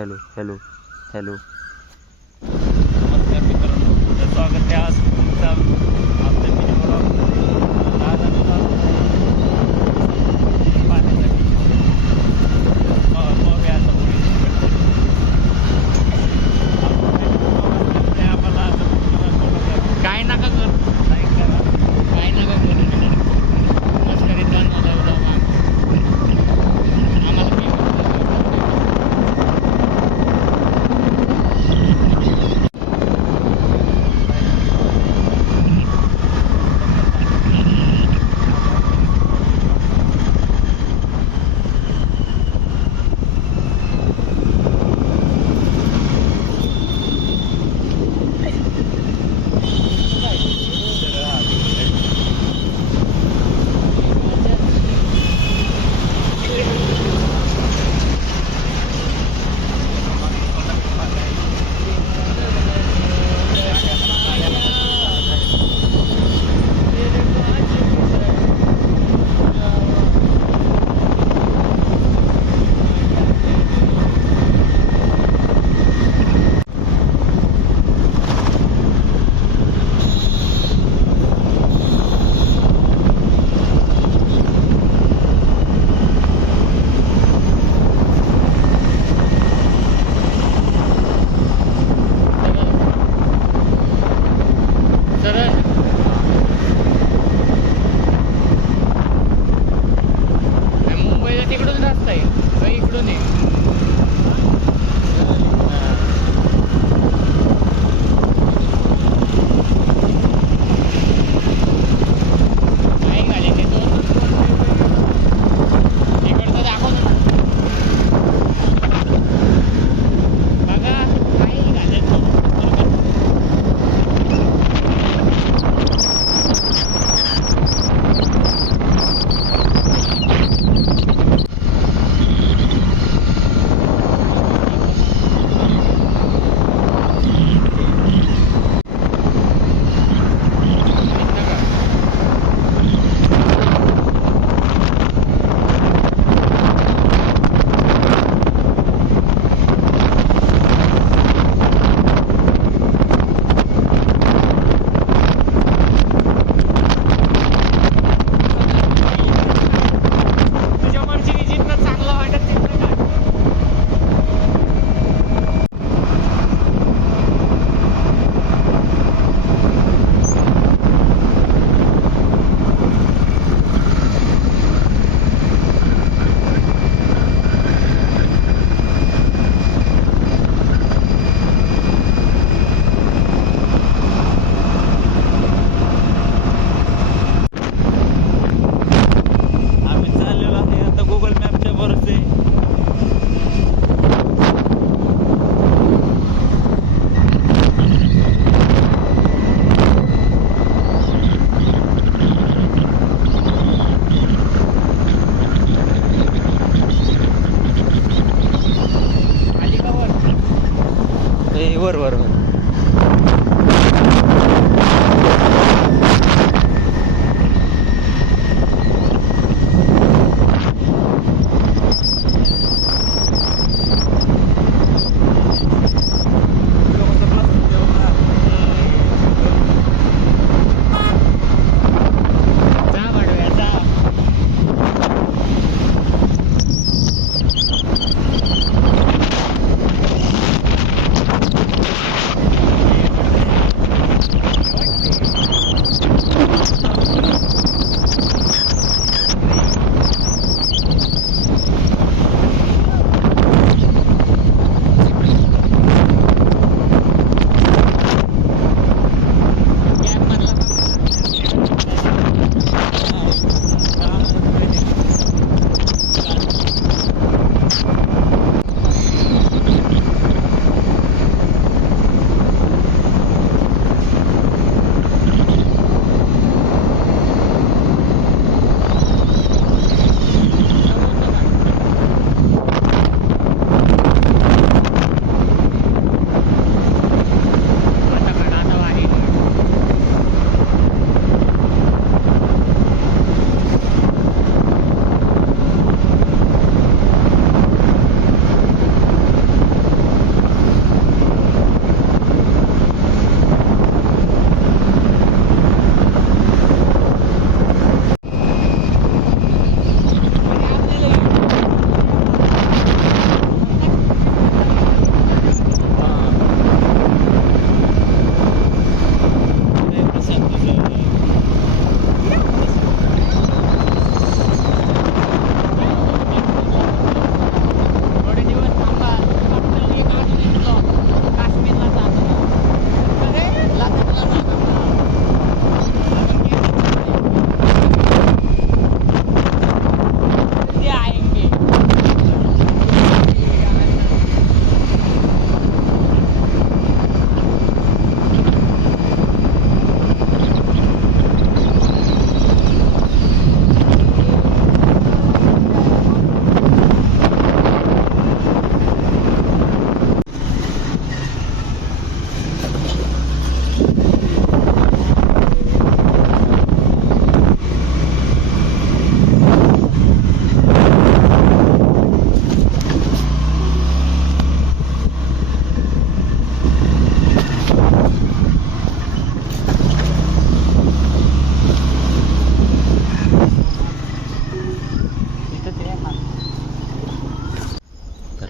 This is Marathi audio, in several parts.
Hello hello hello. नमस्कार मित्रांनो, तर स्वागत आहे आज तुमचं आपल्या मिनी ब्लॉगमध्ये. आज आम्ही पाहण्यासाठी पाहूया आता आम्हाला काय नका कर लाईक करा, काय नका करू मस्करीत आम्हाला तिकडून रस्ता आहे, इकडून आहे.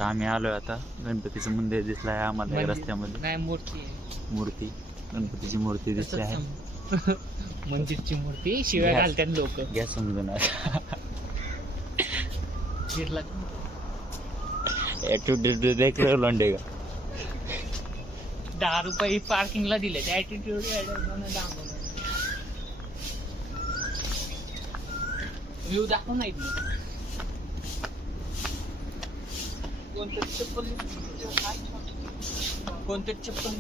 तर आम्ही आलोय आता. गणपतीचं मंदिर दिसलं आहे आम्हाला या रस्त्यामध्ये. नाही मूर्ती आहे. मूर्ती, गणपतीची मूर्ती दिसली आहे. मंदिरची मूर्ती शिवाय Yes. घालतात लोक. घ्या समजून. ॲटिट्यूड देख रहे हो लोंडे का. 10 रुपये पार्किंगला दिले ते ऍटिट्यूड व्ह्यू दाखव नाही कोणतं चप्पल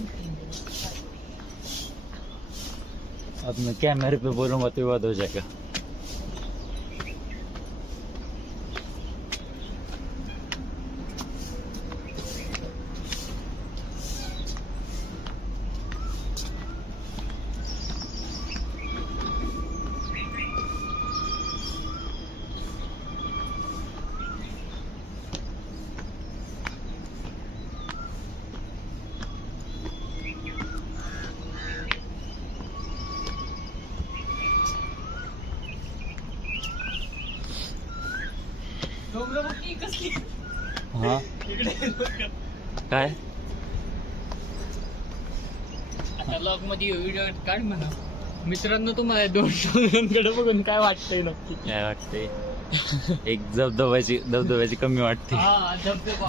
अब मैं कैमरे पे बोलूंगा तो विवाद हो जाएगा. हा काय आता लॉग मध्ये व्हिडिओ काढ म्हणा. मित्रांनो तुम्हाला 2 डोंगरांकडे बघून काय वाटतंय नक्की. काय वाटते. एक धबधब्याची कमी वाटते. हा धबधबा.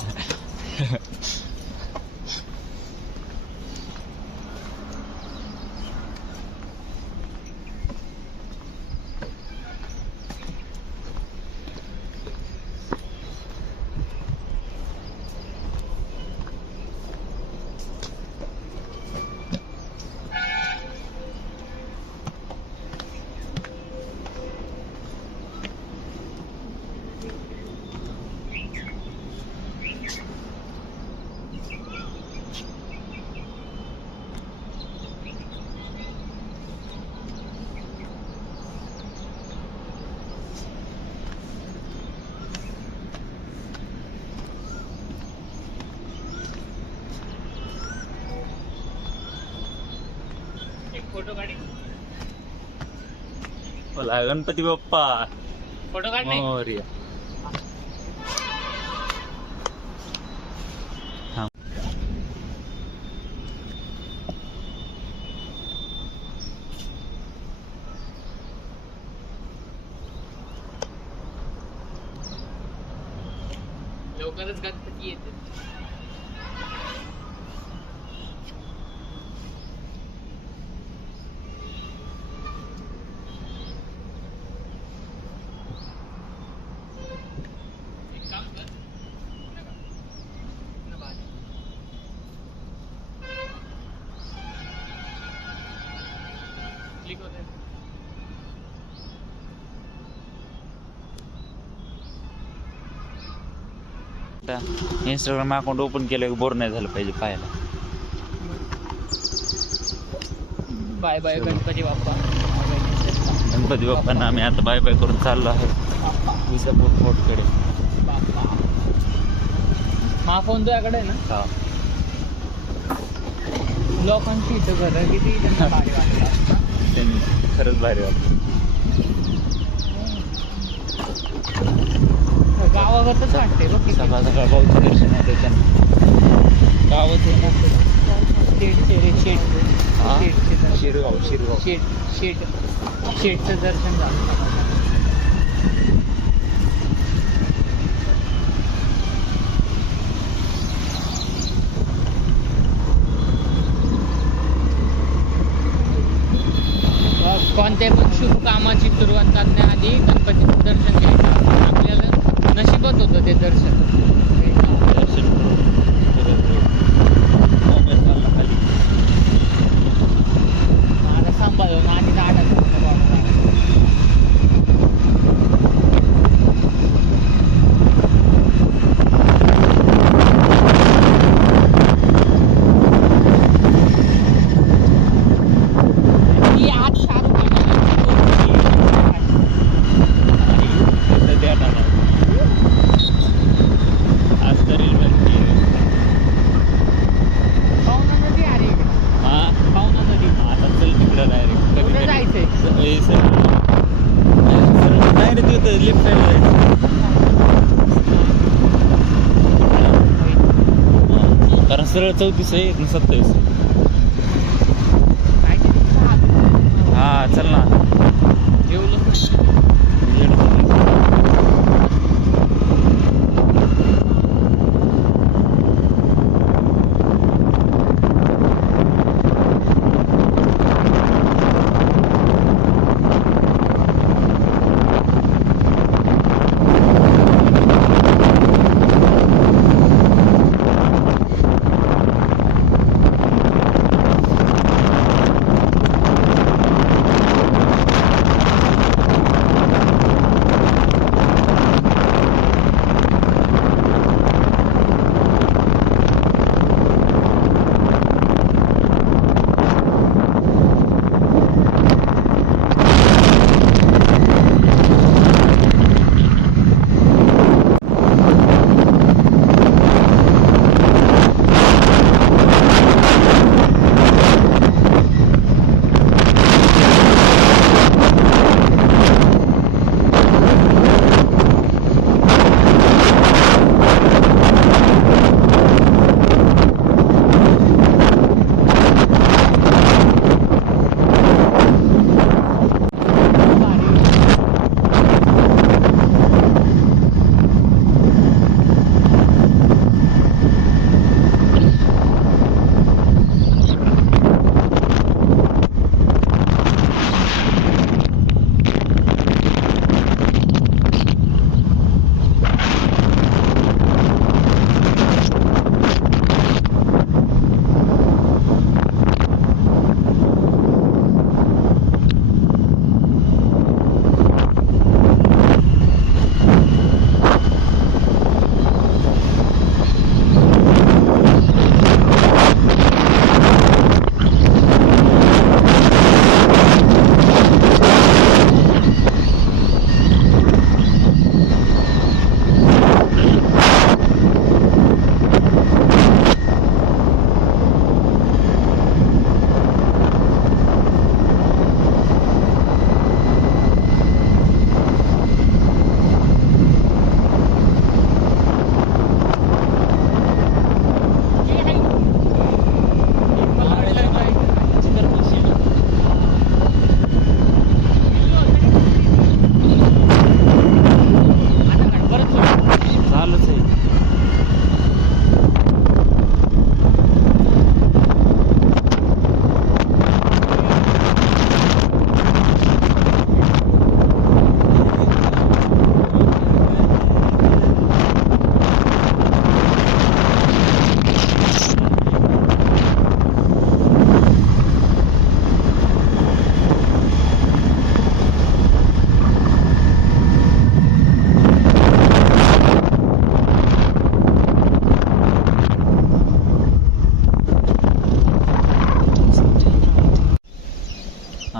फोटो काढी. बोला गणपती बाप्पा फोटो काढ नाही. मोरया. लवकरच गणपती येते. इंस्टाग्राम अकाउंट ओपन केलं बोर नाही झालं पाहिजे पाहायला. Bye bye Ganpati Bappa. गणपती बाप्पांना आम्ही आता बाय बाय करून चाललो आहे विसापूर फोर्टकडे. हा फोन तुझ्याकडे आहे ना. हा. लोकांची इथं घरं किती त्यांना भारी वाटतात. त्यांनी खरंच भारी वाटतं. गावावरच वाटते बघ किती. सकाळ सकाळ बौद्ध दर्शन आहे त्याच्यानं गावात आहे ना. शेडचे रे शेड. हा? शेडचे दर्शन. शिरगाव शेडचं दर्शन झालं. कोणत्याही पण शुभ कामाची सुरुवात करण्याआधी गणपतीचं दर्शन घ्यायचं. आपल्याला नशिबत होतं ते दर्शन. दर्शन मोबाईल चालला खाली. माझा सांभाळून आणि गाडा सरळ 34 आहे 27. हा चल ना.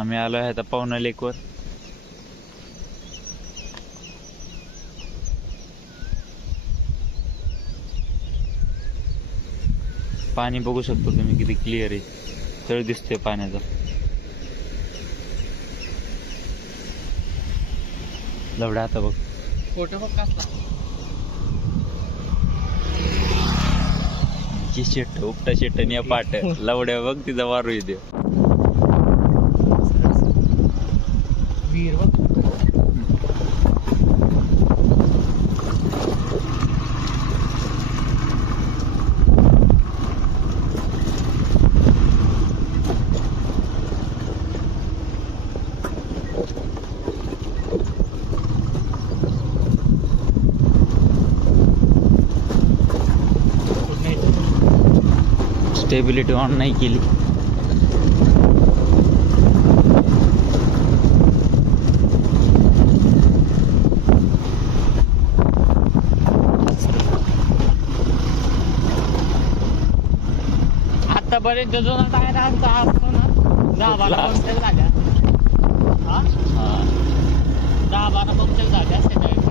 आम्ही आलो आहे आता पवना लेकवर. पाणी बघू शकतो तुम्ही किती क्लिअर आहे, तळ दिसतोय पाण्याचा. लवडा आता बघ फोटो बघ कसला शेट उपटा शेट आणि या पाट लवड्या बघ तिचा वारू येते. वीर बघ स्टेबिलिटी ऑन नाही केली. आता बरेच जजून टायर असतो ना 10-12 पंक्चर झाल्या. हा 10-12 पंक्चर झाल्या असते टायरला.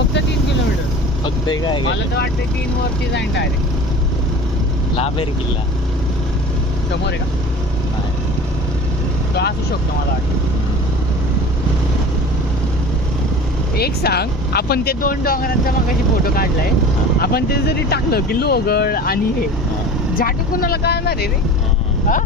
फक्त 3 किलोमीटर. फक्त काय मला तर वाटते 3 वरती जाईन डायरेक्ट. लांब आहे रे किल्ला. समोर आहे का? नाही. तो असू शकतो मला वाटतं. एक सांग, आपण ते 2 डोंगरांचा मगाशी फोटो काढलाय, आपण ते जरी टाकलं की लोहगड आणि हे झाटू कोणाला कळणार आहे रे? हा?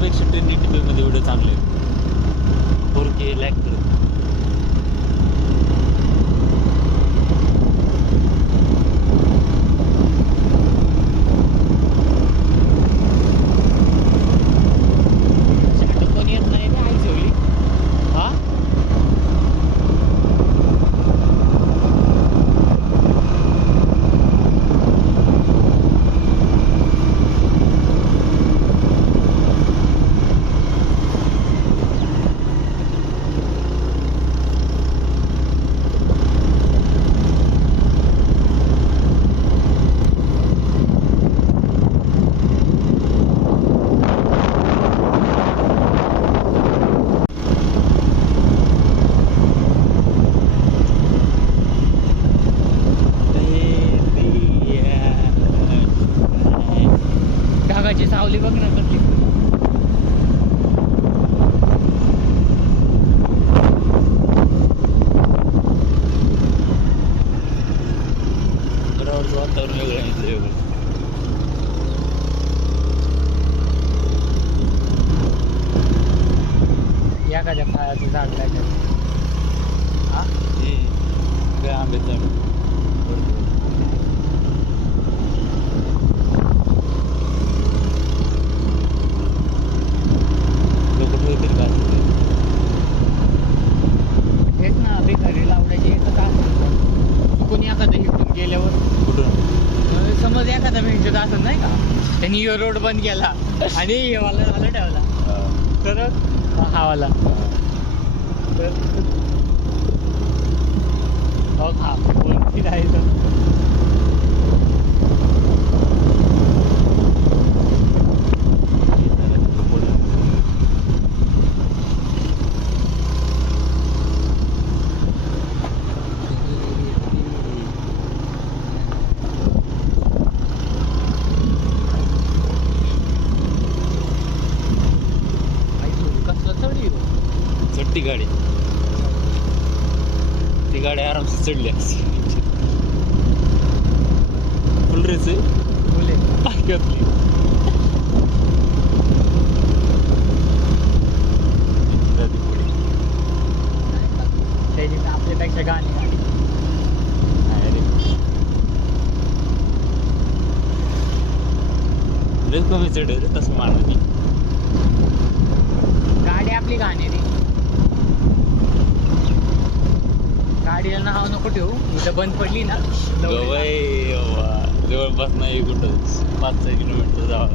पेक्षा 1080p मध्ये व्हिडिओ चांगले आहेत. 4K लॅग करत. झाटू कोणी येत नाही रे, आई ठेवली. हा? ढगाची सावली बघ ना कसली. गडावरचं वातावरण वेगळं आहे, इथलं वेगळं. एखाद्या फळाचं झाड काय हा? काय आंब्याचं लोक ठेवतील का? हेच ना, बेकारी लावण्याची एकच असं कोणी एखादं हिटून गेल्यावर कुठून? समज एखादा भेंचत असत नाही का, त्यांनी रोड बंद केला आणि हे वाला ठेवला तर हा वाला तर हो हा कोणती राहायचं. चढती गाडी. ती गाडी आरामसे चढली असते. फुल रेस आहे. बोले टाक्यातली. त्याची आपल्यापेक्षा गाणी गाडी लय कमी चढ रे तसं मानलं मी. गाडी आपली गाणी रे. गाडीला नाव नको ठेवू, इथं बंद पडली ना जवळपास नाही कुठं 5-6 किलोमीटर जावं.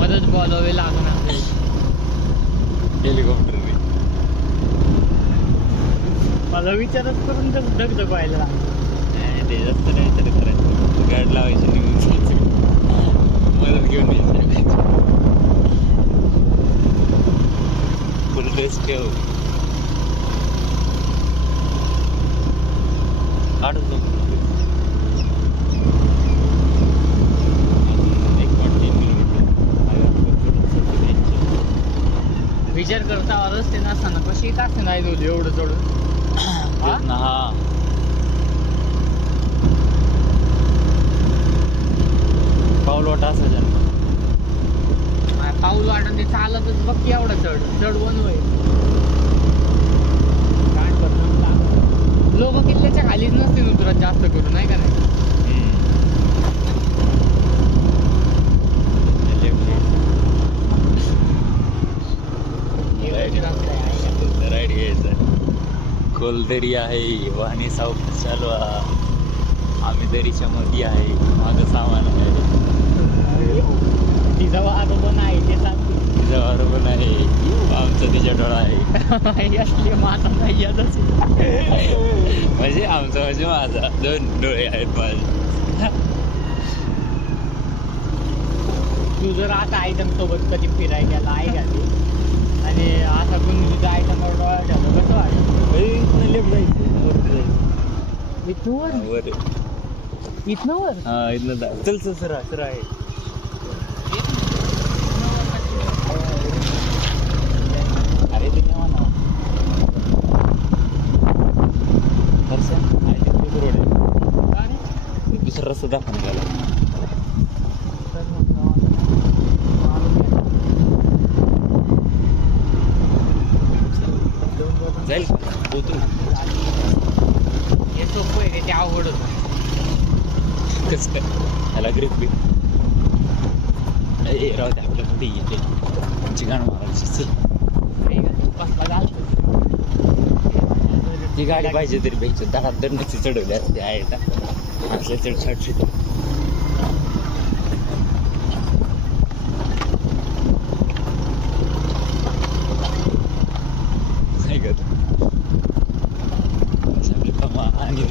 मदत बोलावे लागणार. हेलिकॉप्टर मला विचारच करून धगधग व्हायला लागलं. ते जास्त नाही तरी करायचं. गाडी लावायची निघून जायचं. मदत घेऊन यायची. फुल ड्रेस ठेव. काढून जाऊ. विचार करता आलंच ते नसताना कशी येत असते नाही दोली एवढं चढून. हा पाऊल वाटा असायचं. पाऊल वाटून ते चालतच बघ की एवढं चढ वन होय. लोक किल्ल्याच्या खालीच नसते उतरत जास्त करून नाही का नाही. खोल दरी आहे, वाहने सावकाश चालवा. आम्ही दरीच्या मध्ये आहे, माझं सामान आहे, तिचा आरोप नाही ते सांगते. तिचा बरोबर आहे, आमचा तिच्या डोळा आहे. असली माझा नाही यातच. म्हणजे आमचा म्हणजे माझा, 2 डोळे आहेत माझे. तू जर आता आयटम सोबत कधी फिरायला गेला आहे का ते, आणि असा कोणी तुझ्या आयटमवर डोळा ठेवलं कसं वाटतं? इथनं वर इथनं वर चल चल सर सर आहे. अरे ते नाही म्हणा. दुसरा रस्ता दाखवून गेला. जाईल पोतू. हे सोपं आहे ते अवघड होतं. कसं काय ह्याला ग्रीप बी राहू दे, आपल्या कुठे येते आमची गाणं मारायची. बसला घालतो. ती गाडी पाहिजे तरी पाहिजे, दरात दंडची चढवली असते आहे ना असल्या चढ आणि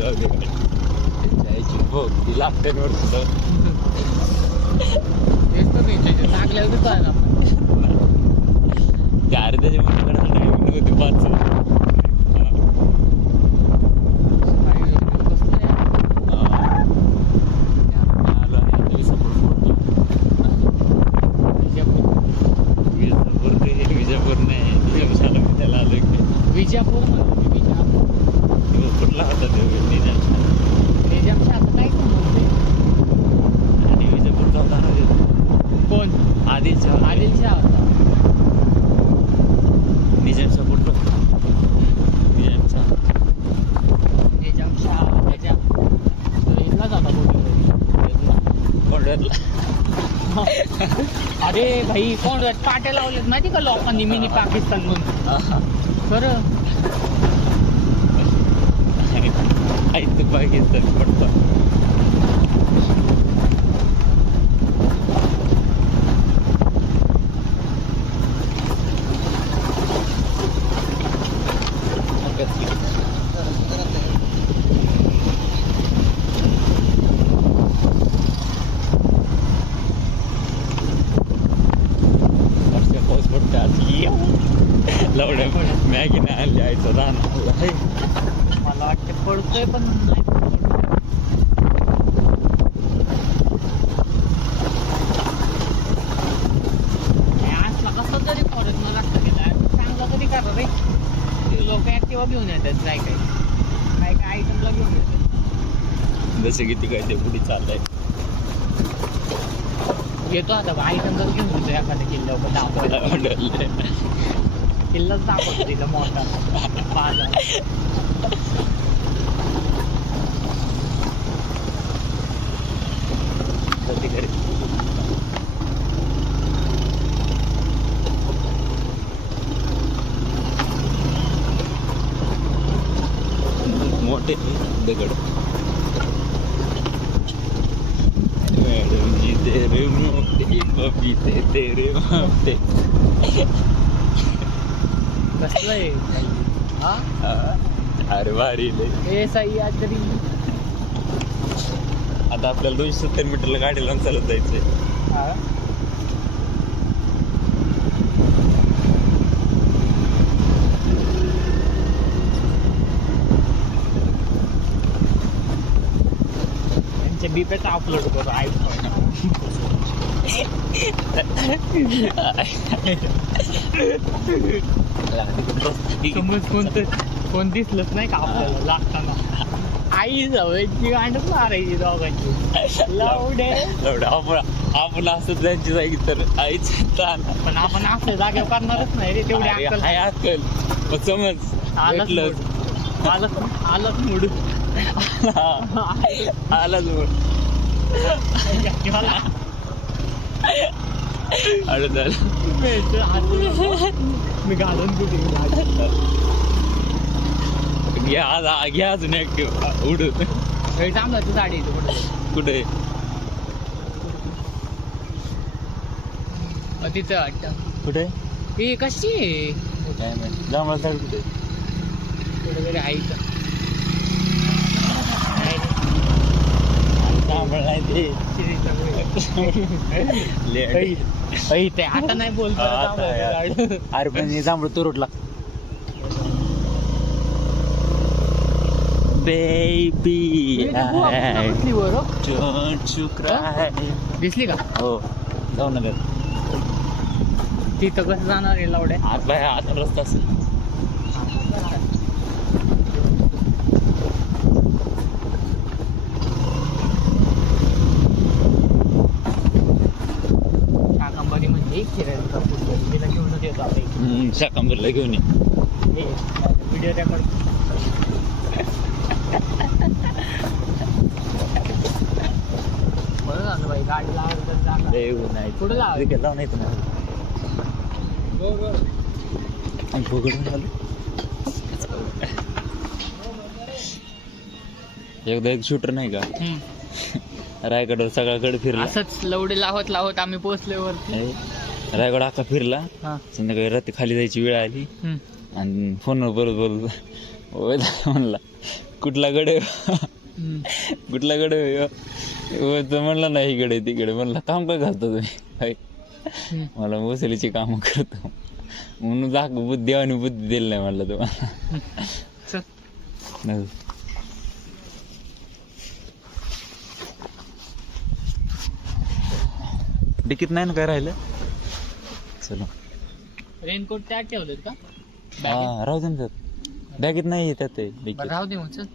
ती लागते लागल्यावर काय ना त्या अर्ध्याच्या मध्ये होते 5. आलो आहे विजापूर नाही, विजापूर त्याला आलो की विजापूर कुठला होता तो निजामच्या आता काय समजते. आणि विजापूरचा होता ना कोण? आदिलच्या होता. निजामचा कुठला निजामच्या त्याच्या इथला जाता कोंढ्यातला. अरे भाई कोण पाट्या लावल्यात माहिती का लोकांनी मिनी पाकिस्तान म्हणून. खरं ऐकतो पाकिस्तान पडतो. पाऊस पडतो लवड्या मॅगी नाही आणली, आयचं राहणार आहे. मला वाटतं पडतोय पण नाही असला कसं तरी फॉरेस्ट मला असं केलं चांगला तरी करा रे. लोक ऍक्टिव्हा घेऊन येतात काय काय आयटमला घेऊन येतात. जसं की ती काय ते पुढे चाललंय. येतो आता आयटम जर घेऊन येतो एखाद्या किल्ल्यावर दाखवायला. किल्लाच दाखवतो तिथं मोठा बाजार. मोठे दगड. मॅडम जी तेरे मोठे पपीते तेरे मोठे. कसलं आहे अरे भारी हे सह्याद्री. आता आपल्याला 270 मीटरला गाडी लावून चालत जायचंय. त्यांच्या बीपेचा अपलोड करू आयफोन. समज कोण दिसलंच नाही का आपल्याला लागताना. आई जवळची गांडच मारायची दोघांची. लावडे आपण असं त्यांची जागी तर आईच पण आपण असं जागेवर करणारच नाही रे. तेवढी अक्कल आहे. अक्कल समज आलंच मूड आलाच मूड. मी घालून कुठे घ्या अजून ऍक्टिव्ह उडू थांबला तू गाडी इथं कुठे तिथं वाटतं कुठे ही कशी आहे काय माहिती जांभळा झाड कुठे थोडं तरी आहे इथं जांभळ नाही ते आता नाही बोलतो अरे पण जांभळ तुरटला बेबी दिसली का हो जाऊ ना तिथं कसं जाणार आहे लावड्या आत बाय आत रस्ता असेल शाकांबरी म्हणजे फिरायला तिला घेऊनच येतो आपण शाकांबरीला घेऊन ये व्हिडिओ रेकॉर्ड बरं झालं बाई गाडी लावायला नाही कुठं लावायचं? क्रिकेट लावून येत ना फुगडून आलो एकदा एक शूटर नाही का रायगडवर सगळ्याकडे फिरला असंच लवडे लावत लावत आम्ही पोहोचलोय वरती रायगड अख्खा फिरला हा संध्याकाळी रात्री खाली जायची वेळ आली आणि फोनवर बोलत बोलत म्हणला कुठला गडे कुठला गडे तो म्हणला नाही इकडे तिकडे म्हणला काम काय घालतो तुम्ही मला वसुलीची कामं करतो म्हणून देवाने बुद्धी दिली नाही म्हणलं तुम्हाला डिकीत नाही ना काय राहिलं चलो रेनकोट त्यात ठेवलेत का हा राहू दे ना बॅगेत नाही त्यात डिकीत राहू दे मग चल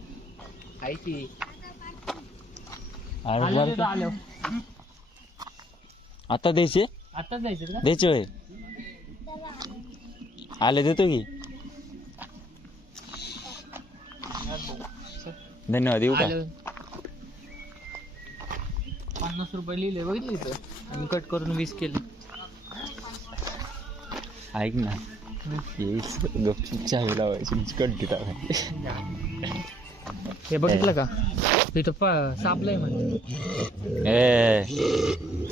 आहे ती आता द्यायचे आता जायचं का द्यायचे होय आले देतो की धन्यवाद येऊ का 50 रुपये लिहिले बघितले इथं आणि कट करून 20 केले ऐक ना गपचूप चहा लावायची कंटी टाकायची हे बघितलं का इथं सापलंय म्हणजे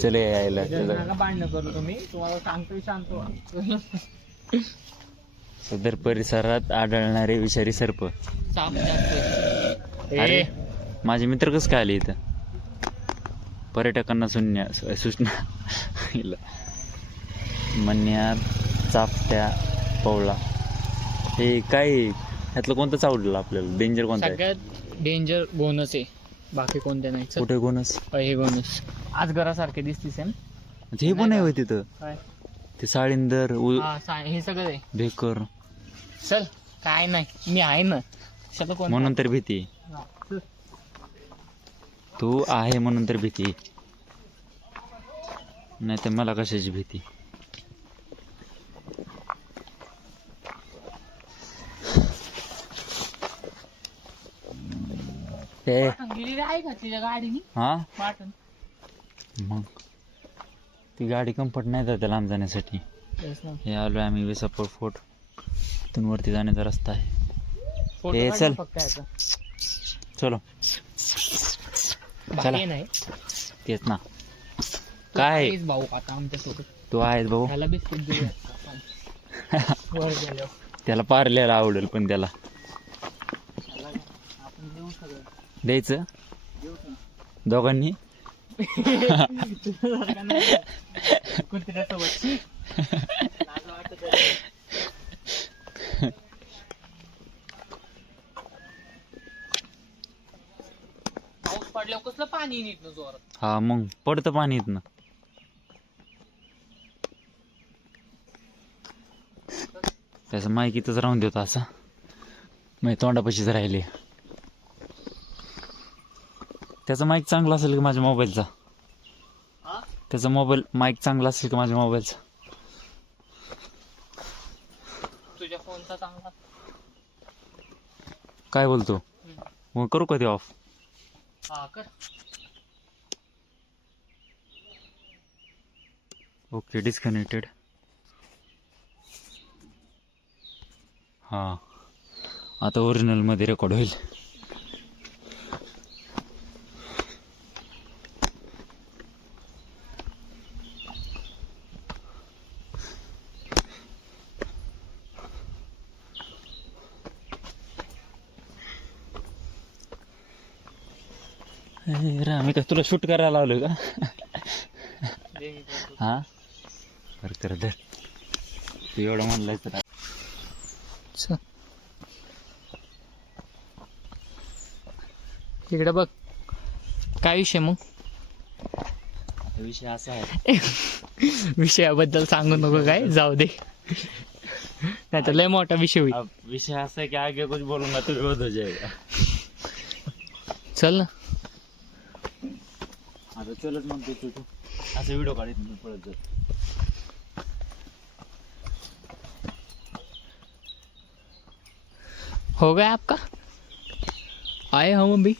चले यायला भांडणं करू तुम्ही तुम्हाला सांगतोय शांत सदर परिसरात आढळणारे विषारी सर्प साप जास्त अरे माझे मित्र कसं काय आले इथं पर्यटकांना सूचना मन्यार चापट्या पवळा हे काय ह्यातलं कोणतंच आवडलं आपल्याला डेंजर कोणतं सगळ्यात डेंजर गोनस आहे बाकी कोणते नाही कुठे गोनस हे गोनस आजगरासारखे दिसते सेम हे पण आहे तिथं ते साळींदर हे सगळं आहे भेकर चल काय नाही मी आहे ना म्हणून तर भीती तू आहे म्हणून तर भीती नाही तर मला कशाची भीती हा मग ती गाडी कम्फर्ट नाही जाते लांब जाण्यासाठी हे आलोय आम्ही विसापूर फोर्ट तिथून वरती जाण्याचा रस्ता आहे हे चल चलो चला नाही तेच ना काय भाऊ आता आमच्यासोबत तू आहेस भाऊ त्याला बिस्किट देऊया वर गेल्यावर त्याला पारलेला आवडेल पण त्याला आपण देऊ सगळं द्यायचं दोघांनी पाऊस पडल्यावर कसलं पाणी नीट जोरात हा मग पडतं पाणी इथनं त्याचं माईक इथंच राहून देतो असा मग तोंडापाशीच राहिले त्याचा माईक चांगला असेल का माझ्या मोबाईलचा त्याचा मोबाईल माईक चांगला असेल का माझ्या मोबाईलचा तुझ्या फोनचा चांगला काय बोलतो मग करू का ते ऑफ हा कर ओके डिस्कनेक्टेड हां आता ओरिजिनल मध्ये रेकॉर्ड होईल. मी का तुला शूट करायला लावलं का? हा बरं कर धर. तू एवढं म्हणलंय तर इकडे बघ. काय विषय मग? विषय असा आहे. विषयाबद्दल सांगू नको काय, जाऊ दे. नाही तर लय मोठा विषय होईल. विषय असा है कि आगे कुछ बोलूंगा तो विरोध हो जाएगा. चल ना. आता चलच म्हणतो तू असं व्हिडिओ काढत मी पळत जात. हो गया आपका? आए हम अभी.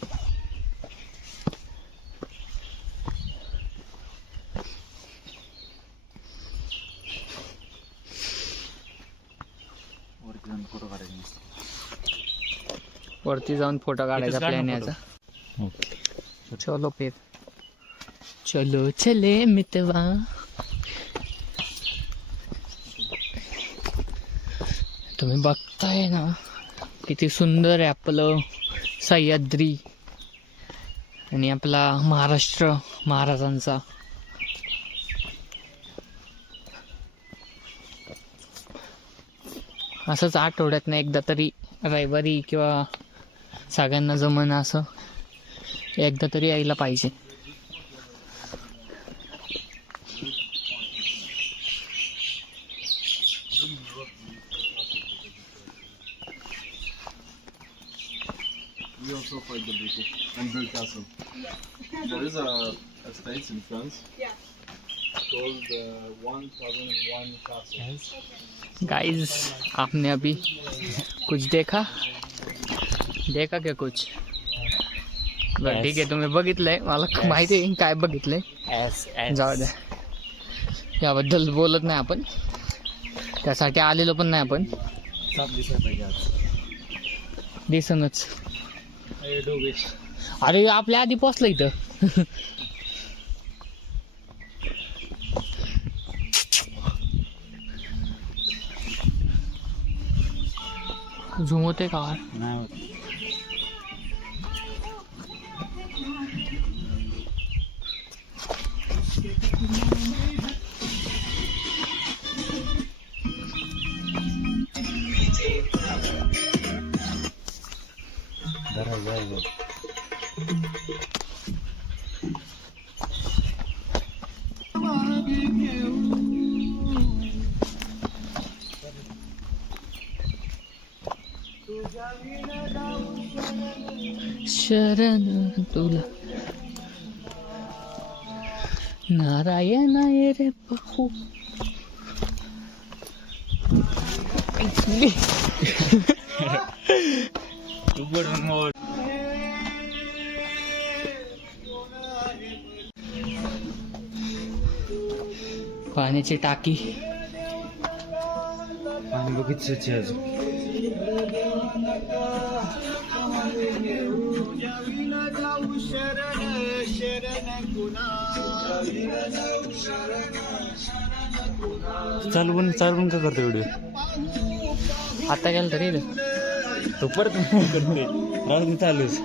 वरती जाऊन फोटो काढायचा प्लॅन याचा. चलो फिर चलो चले मितवा. तुम्ही बघताय ना किती सुंदर आहे आपलं सह्याद्री आणि आपला महाराष्ट्र महाराजांचा. असंच आठवड्यातनं एकदा तरी रविवारी किंवा सगळ्यांना जमन असं एकदा तरी यायला पाहिजे. We also fight the British and built castle. There is a state in France called 1001 Castle. Guys आपने अभी कुछ देखा क्या कुछ? बरं ठीक आहे, तुम्ही बघितलंय, मला माहिती आहे काय बघितलंय. जाऊ द्या, याबद्दल बोलत नाही आपण, त्यासाठी आलेलो पण नाही आपण. दिसनच. अरे आपल्या आधी पोचलं इथं. झूम होते का? नाही होत. शरण तुला नारायण आहे रे पाहू. तू पण मोड. पाण्याची टाकी. पाणी बघितच अजून. चालवून का करतो व्हिडिओ? आता गेलं तरी तो परत करते राहून चालूच.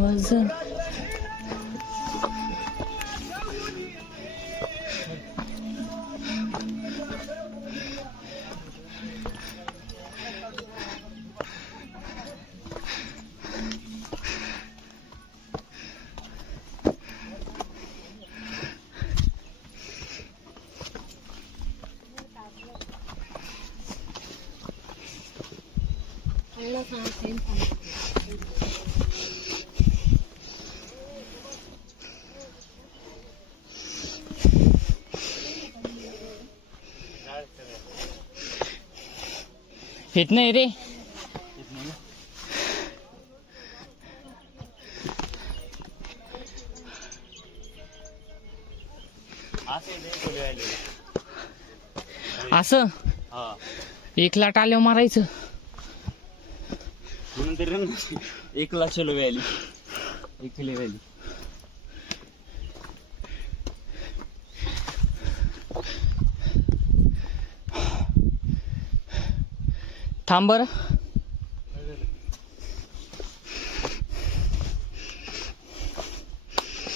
मजा फिट नाही रे. असं हा एक लाट आल्यावर मारायचं. म्हणून तरी रन 1 लाख चलो व्हॅली 1 किलो व्हॅली. थांब बरं.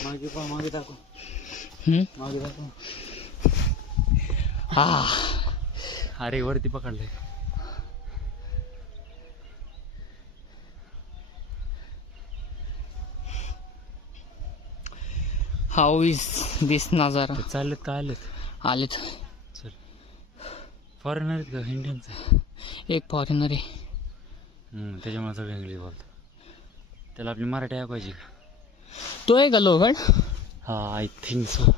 मागे टाकू मागे टाकू. हा अरे वरती पकडले. हाऊ इज दिस नजारा. चाललेत का आलेत? आलेत. चल फॉरेनर आहेत का इंडियन्स आहे? एक फॉरेनर आहे. त्याच्यामुळे सगळं इंग्लिश बोलतो. त्याला आपली मराठी ऐकायची का? तो आहे का लोगड? हा आय थिंक सो.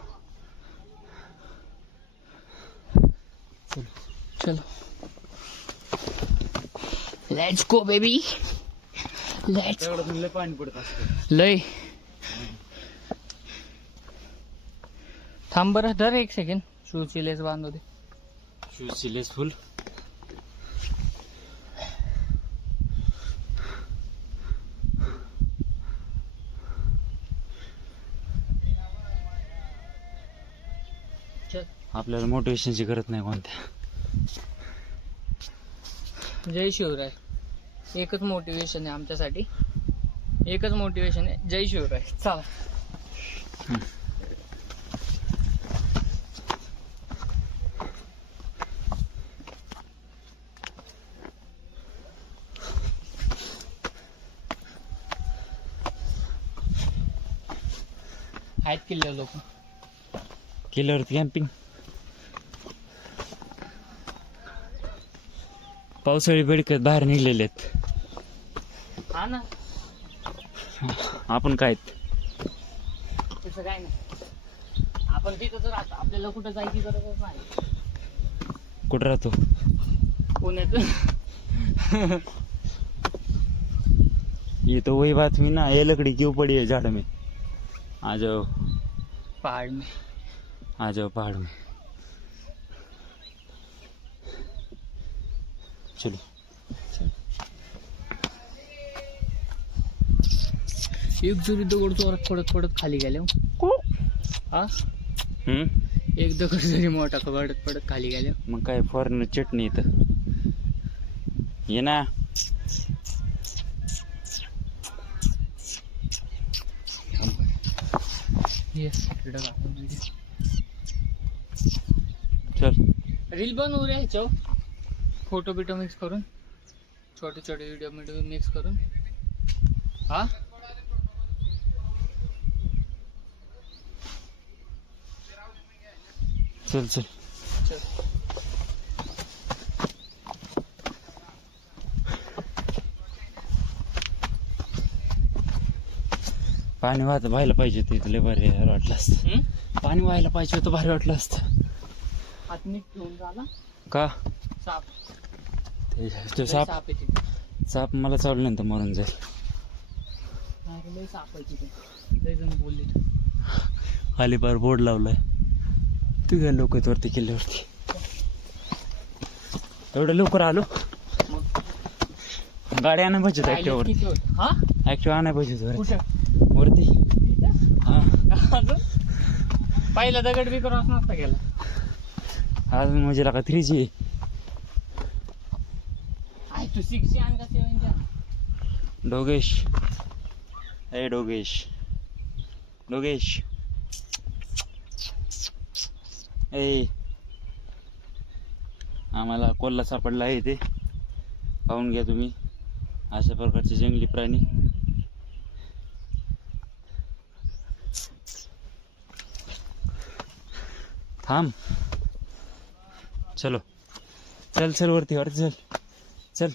चलो लेट्स गो बेबी. लेट्स लय पाणी पडत असतं. लय. थांब बरं धर 1 सेकंड. शूजची लेस बांधू दे. शूजची लेस फुल. चल. आपल्याला मोटिवेशनची गरज नाही कोणत्या. जय शिवराय. एकच मोटिवेशन आहे आमच्यासाठी. एकच मोटिवेशन आहे. जय शिवराय. चला. आहेत किल्ले लोक. किल्ल्यावरती कॅम्पिंग. पावसाळी बेडकत बाहेर निघलेले आहेत. हा ना. आपण काय तसं काय नाही. आपण तिथंच राहतो. आपल्याला कुठं जायची गरजच नाही. कुठं राहतो? पुण्यात. ये तो वही बातमी ना, ये लकड़ी क्यों पड़ी है झाड़ में, आ जाओ पहाड़ में. आ जाओ पहाड़ में. चलो. एक जरी दगड जोरात पडत पडत खाली गेल्या. हा एक दगड जरी मोठा पडत पडत खाली गेल्या. मग काय फॉरेन चटणी इथं ये ना. चल रील बनवू रे ह्याच्यावर. फोटो बिटो मिक्स करून. छोटे छोटे व्हिडिओ मिक्स करून. हा चल चल. चल. पाणी व्हायला पाहिजे होतं इथं. लय भारी वाटलं असतं. पाणी व्हायला पाहिजे होतं. भारी वाटलं असतं. हात नीट ठेवून झाला. का साप. तो साप साप आहे तिथे. साप मला चावल्यानंतर मरून जाईल. नाही लय साप आहे तिथे. लय जण बोलले. खाली बार बोर्ड लावलाय. तू काय लोक आहेत वरती किल्ल्यावरती. एवढं लवकर आलो. गाडी आणाय पाहिजे होतं ऍक्टिव्हवर. किती होत? हा ऍक्टिव्ह आणाय पाहिजे होतं कुठं? वरती. हा अजून पहिला दगड बी क्रॉस नसता गेला. अजून म्हणजे लागा 3G. आहे तू 6G आण का 7G? डोगेश. ए डोगेश. डोगेश ए. आम्हाला कोल्हा सापडला आहे. ते पाहून घ्या तुम्ही. अशा प्रकारचे जंगली प्राणी. थांब. चलो चल चल वरती वरती चल चल.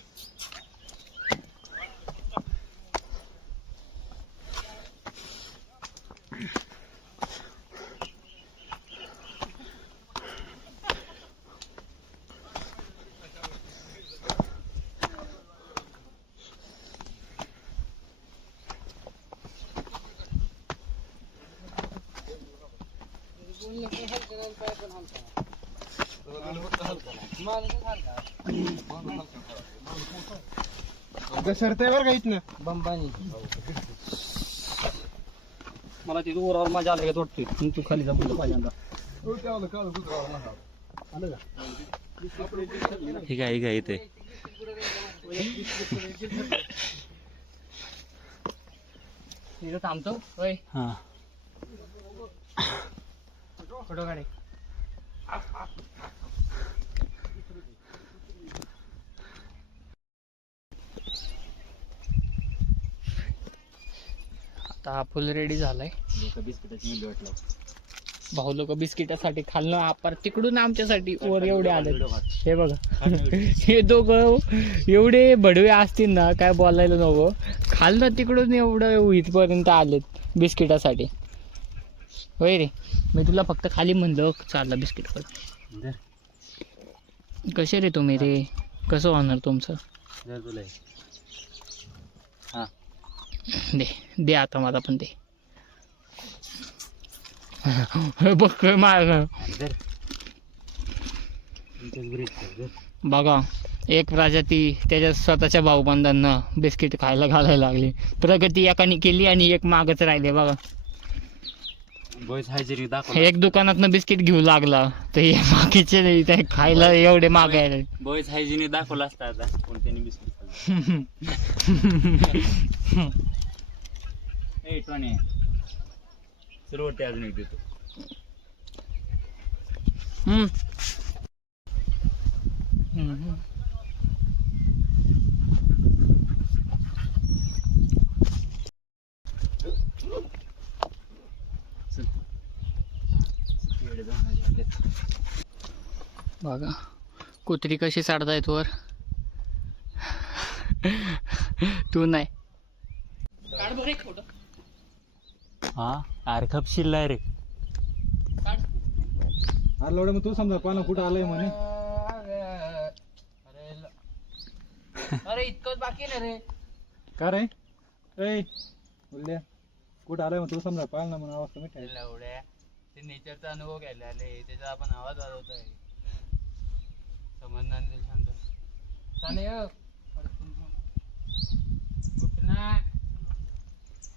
घसरतंय बरं का इथनं. बंबानी मला तिथं ओरावर माझ्या आलं का वाटतोय तू खाली जमलं पाहिजे ठीक आहे इथे तिथं थांबतो होय हा फोटो काढे आता हा फुल रेडी झालाय भाऊ लोक बिस्किटासाठी खाल्लं आपण तिकडून आमच्यासाठी वर एवढे आले हे बघा हे दोघं एवढे भडवे असतील ना काय बोलायला नको खाल्लं तिकडून एवढं इथपर्यंत आलेत बिस्किटासाठी होय रे मी तुला फक्त खाली म्हणलं चालला बिस्किट कर कसे रे तुम्ही रे कसं होणार तुमचं दे आता मला पण दे बघ मार बघा एक प्रजाती त्याच्या स्वतःच्या भाऊबंधांना बिस्किट खायला घालायला लागली प्रगती एकाने केली आणि एक मागच राहिले बघा एक दुकानातनं बिस्किट घेऊ लागला तर हे बाकीचे खायला एवढे मागायला बॉयज हायजीन दाखवला असता आता कोणत्याने बिस्किट सुरुवाती अजून एक देतो बघा कुत्री कशी चढतायत वर तू नाही काढ बरं एक फोटो हा अरे खपशील रे अरे लोडे मग तू समजा कोणा कुठं आलंय म्हणे अरे इतकंच बाकी नाही रे का रे ऐ बोलल्या कुठं आलंय मग तू समजा पाहिलं ना म्हणून आवाज कमी ठेवायला एवढ्या ते नेचरचा अनुभव घ्यायला आले त्याचा आपण आवाज वाजवतोय समजणार नाही शांत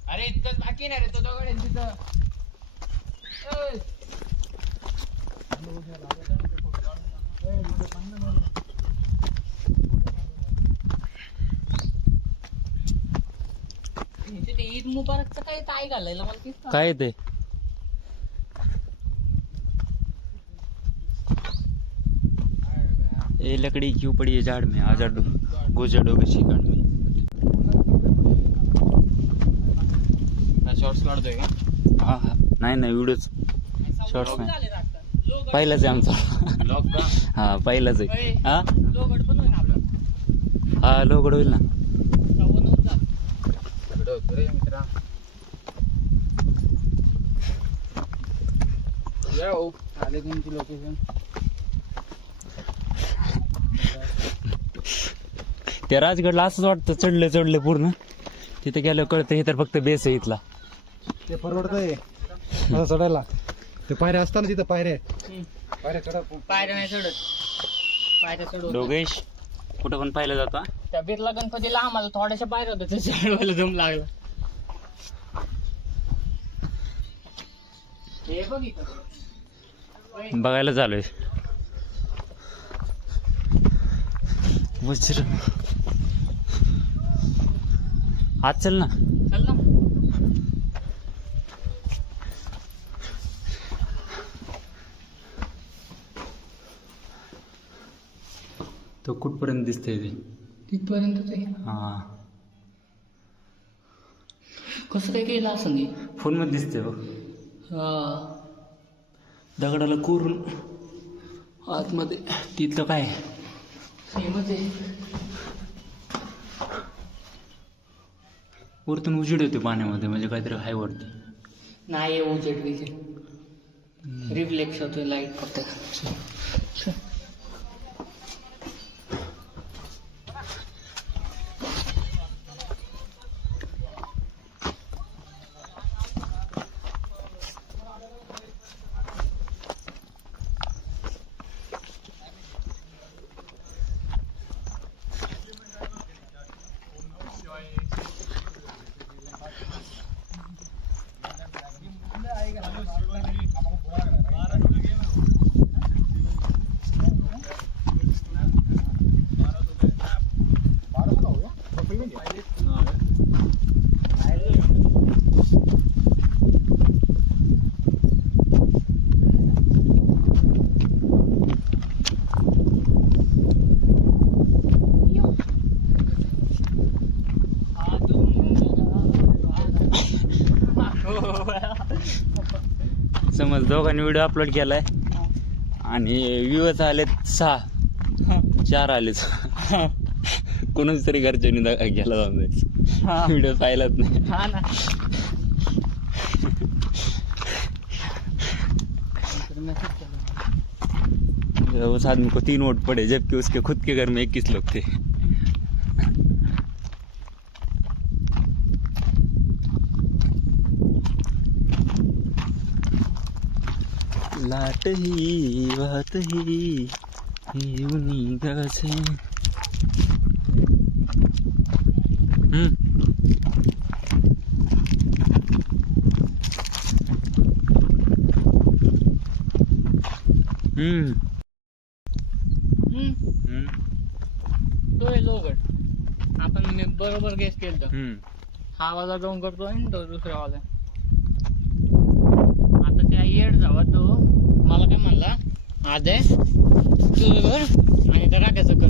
अरे इतकंच बाकी नाही रे तो दगड आहे तिथं ईद मुबारकचं काही ताई घालायला मला तीच काय ते ये लकड़ी क्यों पड़ी है झाड़ में आजा गुजर के शिकड़ में शॉर्ट्स काढतोय का हा हा नाही व्हिडिओच शॉर्ट्स नाही पहिलाच आहे आमचा लॉक का हा पहिलाच आहे हा लोगड पण होईल आपलं हा लोगड होईल ना मित्रा आले तुमची लोकेशन त्या राजगडला असंच वाटतं चढलं पूर्ण तिथे गेलं कळतं हे तर फक्त बेस आहे इथला ते परवडतंय मला चढायला ते पायऱ्या असताना तिथं पायऱ्या चढा पायऱ्या नाही चढत पायऱ्या चढवत डोगेश कुठं पण पाहिलं जातं त्या बिर्ला गणपतीला आम्हाला थोड्याशा पायऱ्या होत्या चढवायला जम लागला हे बघ इथं बघायला चालू आहे वज्र आज चल ना चल ना तो कुठपर्यंत दिसतंय ते तिथपर्यंतच आहे हा कसं काय केलं असं नाही फोन मध्ये दिसतंय बघ दगडाला कोरून आतमध्ये तिथलं काय सेमच आहे वरतून उजेड होते पाण्यामध्ये म्हणजे काहीतरी हाय वरती नाही उजेड विजेड रिफ्लेक्स होतोय लाईट फक्त दोघांनी व्हिडिओ अपलोड केलाय आणि व्ह्यूज आलेत 6, 4 आलेच. कोणच तरी घरच्यांनी गेला जाऊन जायचं, व्हिडिओ पाहिलाच नाही. हा ना. उस आदमी को 3 वोट पड़े जबकि उसके खुद के घर में 21 लोग थे. लाट ही वाहत ही येऊनी गासे. तो आहे लोगड. आपण मी बरोबर गेस केलं. हा वाला जाऊन करतोय आणि तो दुसरा वाला. आता त्या येड जावा तो मला काय म्हणला, आदे तुझं घर आणि त्या राख्याचं कर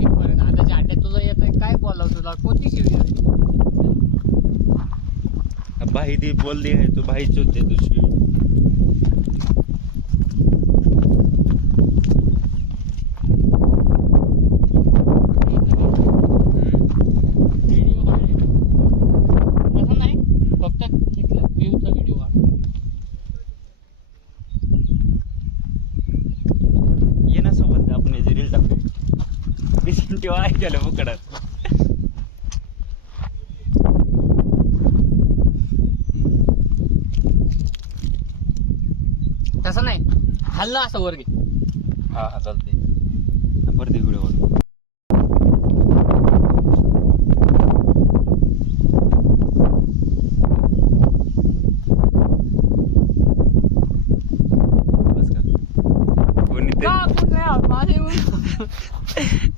तिथपर्यंत. आता जाट्यात तुझं येतंय काय बोलाव, तुला कोणती शिवी? भाई दी बोल दी है तो भाई चोते दुसरी. ऐकायला फुकडात. तसं नाही, हल्ला असं वर घे. हा चालते. परत व्हिडिओ बघ. बस का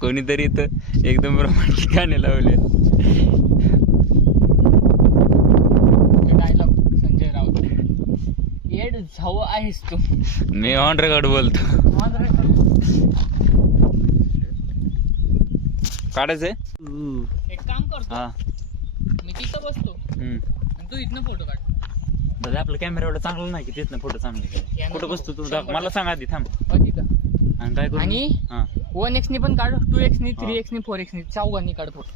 कोणीतरी इथं एकदम रोमांटिक गाणे लावले. डायलॉग संजय राऊत. येड झाव आहेस तू. मी ऑन रेकॉर्ड बोलतो. काढायचंय. एक काम करतो, हा मी तिथं बसतो आणि तू इथनं फोटो काढ. दादा आपला कॅमेरा एवढा चांगला नाही की तिथनं फोटो चांगले. कुठं बसतो तू? मला सांग आधी. थांब. तिथं आणि काय करू? आणि 1x नी पण काढ, 2x नी, 3x नी, 4x नी, चौघांनी काढ फोटो.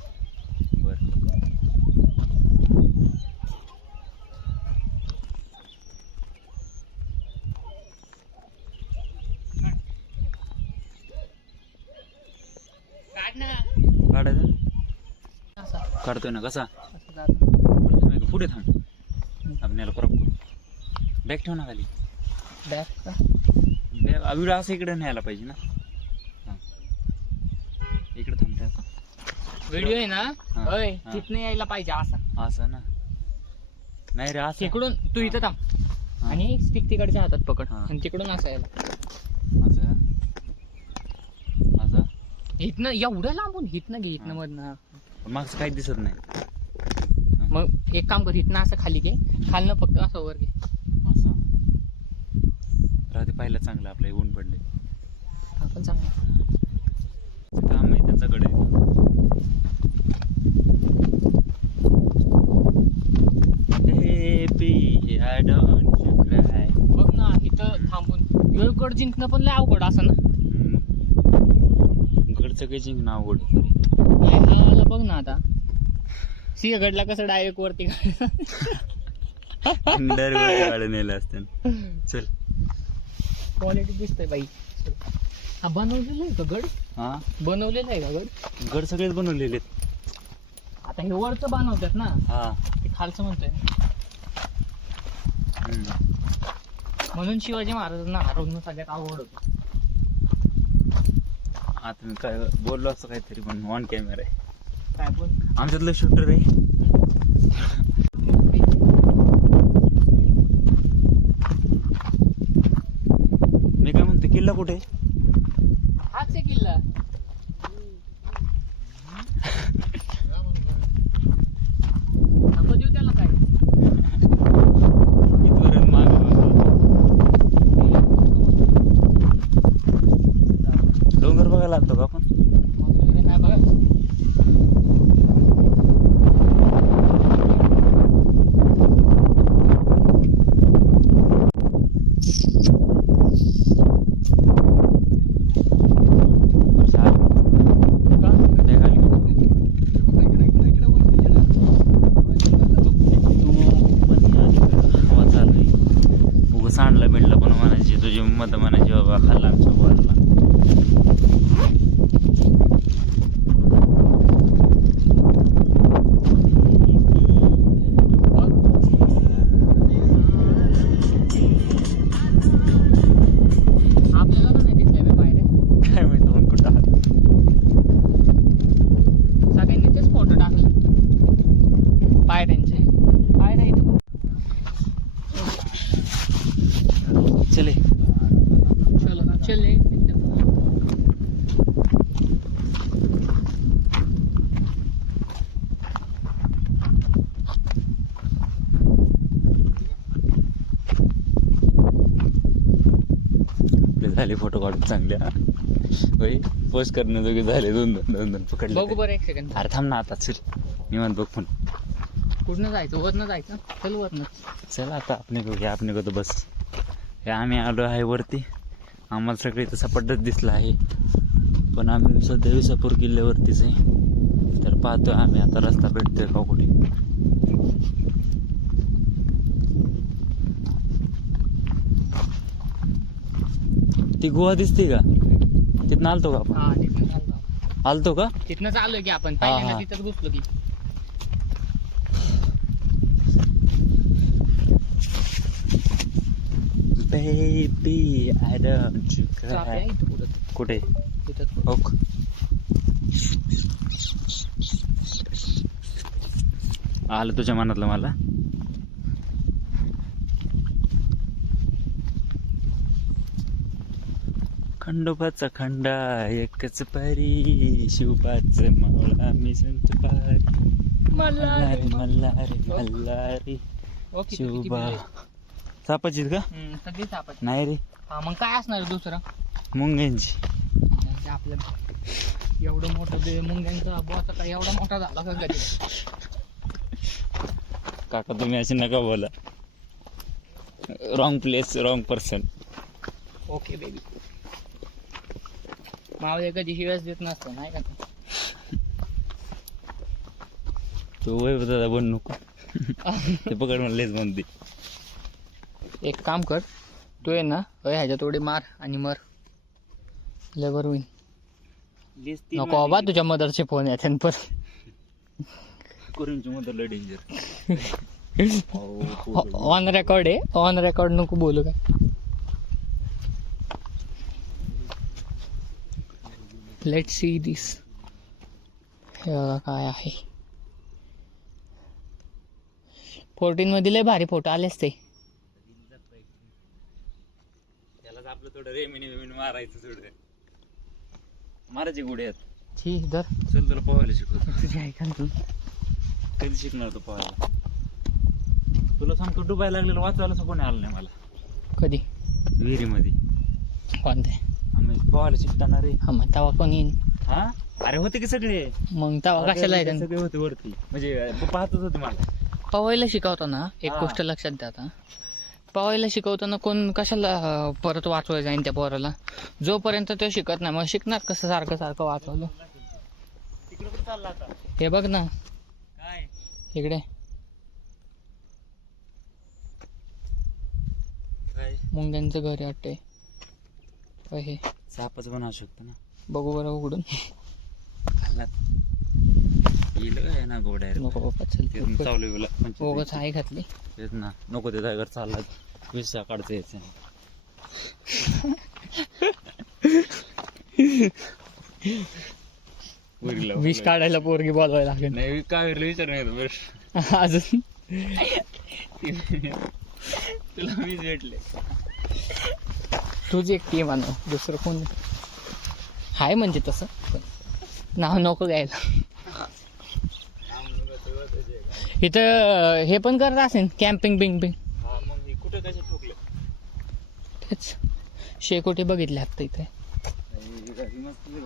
बर. काढ ना. काढायचं. असा काढतोय ना. कसा? असं जातं. पुढे थांब. आपण याला क्रॉप करू. बॅग ठेव ना खाली. बॅग व्हिडिओ असं इकडे न्यायला पाहिजे ना. इकडे थांबते आता. व्हिडिओ आहे ना, हा, होय हा. तिथनं यायला पाहिजे असा. असं ना. नाही रे असं. तिकडून तू इथं थांब आणि स्टिक तिकडच्या हातात पकड आणि तिकडून असं यायला. असं असं. इथनं एवढं लांबून इथनं घे. इथनं मधनं मागचं काही दिसत नाही. मग एक काम कर, इथनं असं खाली घे, खालनं फक्त असं वर घे. असं राहते. पाहिलं चांगलं. आपलं ऊन पडले. हा पण चांगला काम आहे त्यांच्याकडे. बघ ना इथं थांबून. गड जिंकणं पण लय अवघड असं ना. गडचं काही जिंकणं अवघड. नाही बघ ना आता सिंहगडला कसं डायरेक्ट वरती गाडी नेलं असतं. चल. क्वालिटी दिसतंय बाई. हा बनवलेला आहे का गड? हा बनवलेला आहे का गड? गड सगळेच बनवलेले. आता हे वरचं बनवतात ना, हा ते खालचं म्हणतोय. म्हणून शिवाजी महाराजांना हरवणं सगळ्यात अवघड होतं. आता मी काय बोललो असं काहीतरी, पण ऑन कॅमेरा आहे. काय बोल. आमच्यातलं शूटर आहे. मी काय म्हणतो, किल्ला कुठे? हाच आहे किल्ला. नको देऊ त्याला काय. इथवरून माग डोंगर बघायला आलतो का आपण? काय बघायचं. सांडला बिंडला पण म्हणायची, तुझी मत म्हणायची बाबा खाल्ला आमच्या पोराला. आपल्याला पण नाही दिसल्या बे पायऱ्या. काय माहिती मग कुठं आहात. सगळ्यांनी तेच फोटो टाकले पायऱ्यांचे. पायऱ्या इथं खूप. चले चलो चले. झाले फोटो काढून चांगल्या होय. पोस्ट करण्याजोगे झाले. दोन पकडले. बघू बरं एक सेकंड. अरे थांब ना आता. चल निवांत बघ पण. कुठनं जायचं? वरनं जायचं. चल वरनं. चल आता आपण करतो बस. हे आम्ही आलो आहे वरती. आम्हाला सगळे इथं सपाटच दिसलं आहे, पण आम्ही सध्या विसापूर किल्ल्यावरतीच आहे. तर पाहतोय आम्ही आता रस्ता भेटतोय का कुठे. ती गुहा दिसते का? तिथनं आलतो का आपण? हा तिथनं चालतो. आलतो का? तिथनं चाललोय की आपण. हा, हा. पहिल्यांदा तिथंच घुसलो की. Baby, I don't you चाफ्या cry. इथं कुठं. कुठे? तिथंच. ओक. आलं तुझ्या मनातलं मला. खंडोबाचा खंडा एकच परी, शिवबाच मावळा मी संत पारी. मल्हारी मल्हारी मल्हारी ओके. शिवबा. सापाचीत का? सगळी सापड. नाही रे, हा मग काय असणार दुसरं? मुंग्यांची. म्हणजे आपलं एवढं मोठं मुंग्यांचा बॉस काय एवढा मोठा झाला का कधी? काका तुम्ही असे नका बोला. Wrong place wrong person. Okay baby. मावळे कधी शिवास देत नसतं नाही का? तो वय दादा बन नको. ते पकड मला लेच म्हणते. एक काम कर, तू आहे ना ह्याच्या थोडी मार आणि मर. लेबर होईल. नको बाबा तुझ्या मदरचे फोन येते पण. करूनची मदर लय डेंजर. ऑन रेकॉर्ड आहे. ऑन रेकॉर्ड नको बोलू का? Let see this. काय आहे 14 मध्ये लय भारी फोटो आलेच ते. त्यालाच आपलं थोडं रेमिनी मारायचं थोडं. मारायचे गुढे आहेत. छी दर चल तुला पोहायला शिकवतो. तुझी ऐका ना तू. कधी शिकणार तू पोहायला? तुला सांगतो डुबायला लागलेलं वाचवायला असं कोणी आलं नाही मला. कधी? विहिरीमध्ये कोणते? आम्ही पोहायला शिकताना रे. हा मग तवा कोणी येईन? हा अरे होते की सगळे. मग तवा कशाला येतं? सगळे होते वरती. म्हणजे पाहतच होते मला. पवायला शिकवताना एक हा. गोष्ट लक्षात द्या आता. पवायला शिकवताना कोण कशाला परत वाचवायला जाईन त्या पोराला? जोपर्यंत तो शिकत नाही मग शिकणार कसं सारखं सारखं वाचवलं? तिकडे कुठे चालला आता? हे बघ ना काय इकडे काय मुंग्यांचं घर आहे वाटतंय. हे सापच बनवू शकतो ना. बघू बरं उघडून. खाल्ला येईल काय ना गोड्या नको बाबा चल तिथून चावलं उगाच आहे घातली. तेच ना. नको ते जागर चालला विष काढचं यायचं. विष काढायला पोरगी बोलवायला लागेल. नाही काय विचार अजून तुला वीज भेटले. तुझी एक टीम आणू दुसरं कोण आहे म्हणजे तसं पण नाव नको घ्यायला. इथं हे पण करत असेल कॅम्पिंग बिंपिंग. मग कुठं कसे ठोकले? तेच शेकोटी बघितले आता इथे.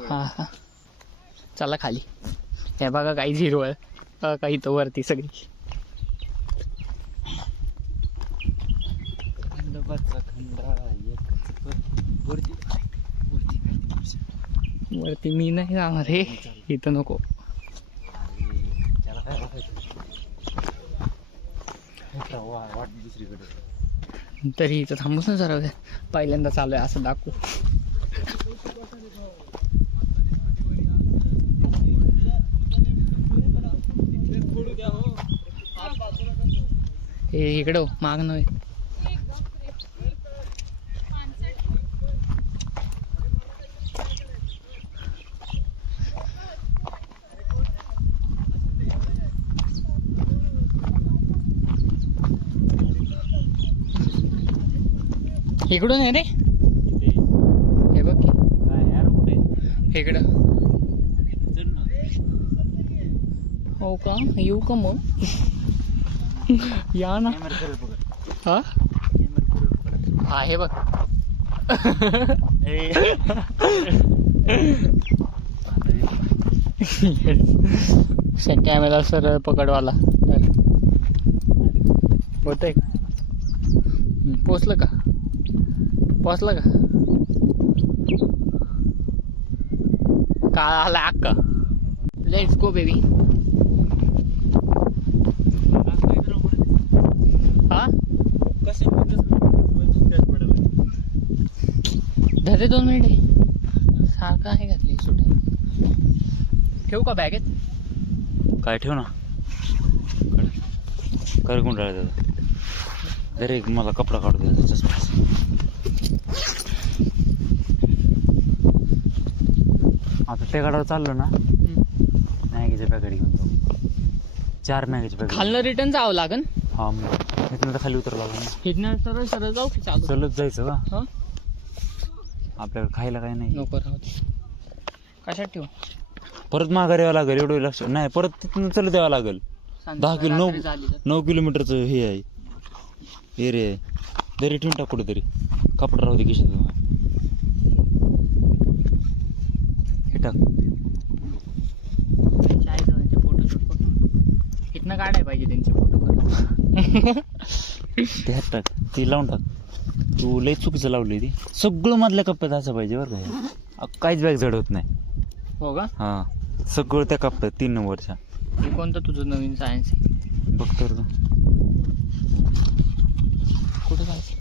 हा हा चला खाली. हे बघा काही झिरवळ काही तो वरती सगळी. वरती मी नाही जाणार हे. इथं नको. वाट दुसरीकडे तरी इथं थांबूच ना जरा पहिल्यांदा चालू आहे असं दाखवू. हे इकडं माग नव्हे. इकडून आहे रे. हे बघ की इकडं. हो का, येऊ का मग? या ना. हा हा हे बघ. कॅमेरा सरळ पकडवाला होतंय. पोचलं का? पोचलं का? काळ आला अक्का. Let's go baby. हा धरे 2 मिनिटे. सारखं आहे घातली सुट. ठेवू का बॅगेत? काय ठेव ना. कर गुंडाळा दादा. दरे मला कपडा काढू द्या चष्मा. आता त्या गाडावर चाललो ना, मॅगीच्या पॅकेट घेऊन जाऊ. 4 मॅगीचे पॅकेट. खालनं रिटर्न जावं लागन. हा मग इथनं तर खाली उतरावं लागेल ना. हिथनं सरळ सरळ जाऊ की चालू? चलत जायचं का? हा आपल्याला खायला काय नाही. नको राहू दे. कशात ठेवू? परत माघारी यावं लागेल. एवढं लक्ष नाही. परत तिथून चलत यावं लागेल. 10 किलो 9 किलोमीटरचं हे आहे, एरिया आहे. दरी ठेवून टाक कुठेतरी. कपडा राहू दे खिशात. हे टाक. फोटोशूट इथनं काढाय पाहिजे त्यांचे फोटो. ते हात टाक. ते लावून टाक. तू लई चुकीचं लावली ती. सगळं मधल्या कप्प्यात असं पाहिजे बरं का. काहीच बॅग जड होत नाही. हो का? हा सगळं त्या कप्प्यात 3 नंबरच्या. हे कोणतं तुझं नवीन सायन्स? बघ तर तू. कुठं जायचं?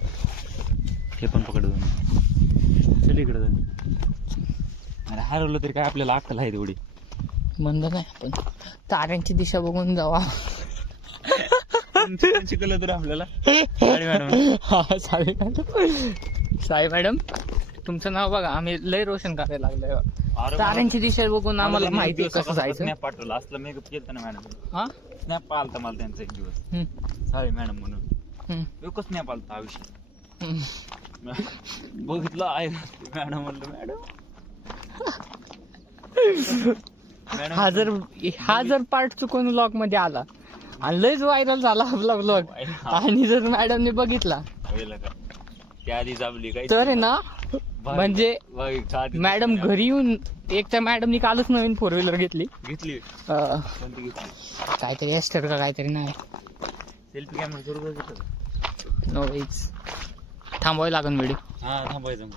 हे पण पकड. चल इकडे जाऊ. अरे हरवलं तरी काय आपल्याला अक्कल आहे तेवढी. म्हणलं नाही आपण ताऱ्यांची दिशा बघून जावा. शिकवलं तर आपल्याला. हा साई मॅडम. साई मॅडम तुमचं नाव बघा. आम्ही लय रोशन करायला लागलोय. ताऱ्यांची दिशा बघून आम्हाला माहिती आहे कसं जायचं. स्नॅप पाठवलं असलं मेकअप केलं ना मॅडम. हा स्नॅप आलता मला त्यांचा एक दिवस. साई मॅडम म्हणून एकच स्नॅप आलता आयुष्य. बघितलं आहे मॅडम. म्हणलं मॅडम हा जर पार्ट चुकून व्लॉग मध्ये आला आणि लयच व्हायरल झाला आपला व्लॉग आणि जर मॅडमने बघितला त्या आधी जाबली काय तर आहे ना, म्हणजे मॅडम घरी येऊन. एक तर मॅडमनी कालच नवीन 4 व्हीलर घेतली. काहीतरी एस्टर का काहीतरी नाही. सेल्फी कॅमेरा सुरू नो वेज. थांबवायला लागेल व्हिडिओ. हा थांबायचं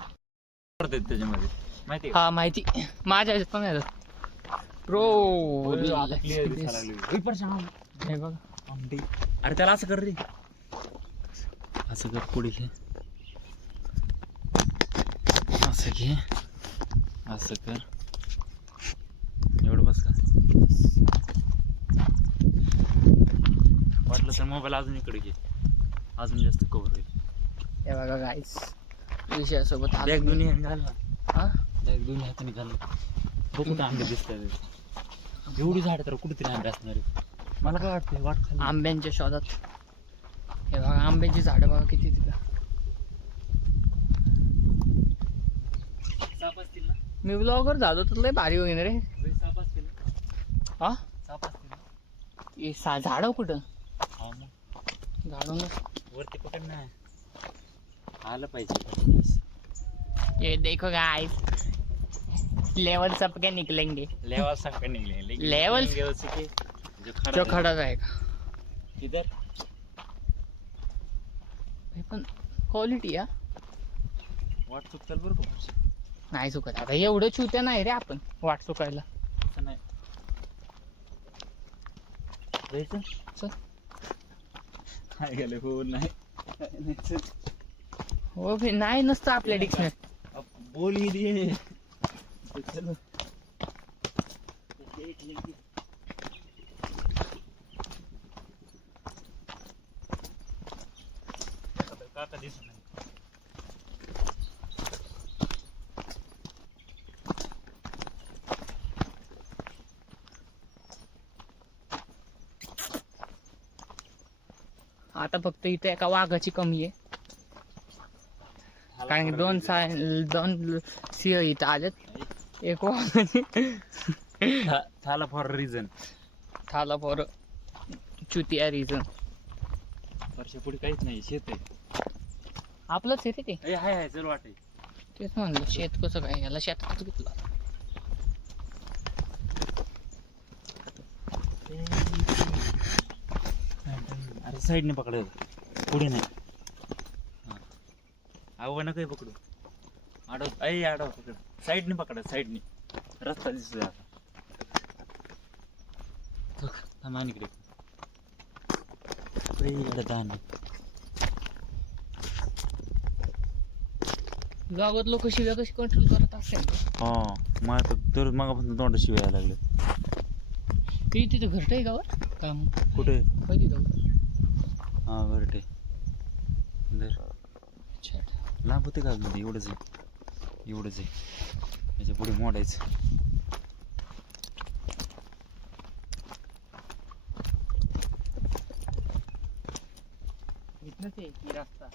त्याच्यामध्ये माहिती. हा माहिती. माझ्या ह्याच्यात पण आहे प्रो. हे बघ. अरे त्याला असं कर रे. असं कर. पुढे घे. असं घे. असं कर. एवढं बस का. वाटलं तर मोबाईल अजून इकडे घे. अजून जास्त कव्हर होईल. हे बघा गाईस विषयासोबत बॅग दोन्ही घाल ना. हा बॅग दोन्ही हाताने घाल. बघ कुठं आंबे दिसतात. एवढी झाड तर कुठेतरी आंबे असणार आहे. मला काय वाटतं वाट खाली आंब्यांच्या शोधात. हे बघा आंब्याची झाडं बघा किती तिथं. साप असतील ना. मी ब्लॉगर झालो तर लय भारी होईन रे. साप असतील. हा साप असतील. झाडं कुठं? हा मग झाडून वरती पकड ना. आलं पाहिजे. ये देखो गाइस लेवल सबके निकलेंगे. लेवल सबके निकलेंगे. लेवल जो खड़ा रहेगा इधर. पण क्वालिटी या वाट चुकताल बरं का. नाही चुकत. आता एवढं चुत्या नाही रे आपण वाट चुकायला. असं नाही जायचं. चल काय गेलं हो नाही. हो बे, नाही नसतं आपल्या डिक्शनरी. बोल ही दे. चलो. काका दिसत नाही. आता फक्त इथे एका वाघाची कमी आहे, कारण की दोन सिंह इथं आलेत. एक वाघाची थाला फॉर रिझन. थाला फॉर चुतिया रिझन. वर्षा पुढे काहीच नाही, शेत आहे. आपलंच आहे ते. हाय हाय चल वाटे. तेच म्हणलं, शेत कसं काय, याला शेतातच घेतलं. अरे साईडने पकड, पुढे नाही. आव्हान काही पकडू. आडव पकड. साईडने पकड, साईडने. रस्ता दिसतोय आता. थांब इकडे. दान गावात लोक शिव्या कशी कंट्रोल करत असेल. हा मग तर मागापासून तोंड शिवायला लागले. की तिथं घरट आहे गावात काम कुठे? कधी जाऊ. हा घरटे. अच्छा, लांब होते का मध्ये? एवढंच आहे. याच्या पुढे मोडायचं. इथनच आहे की रस्ता.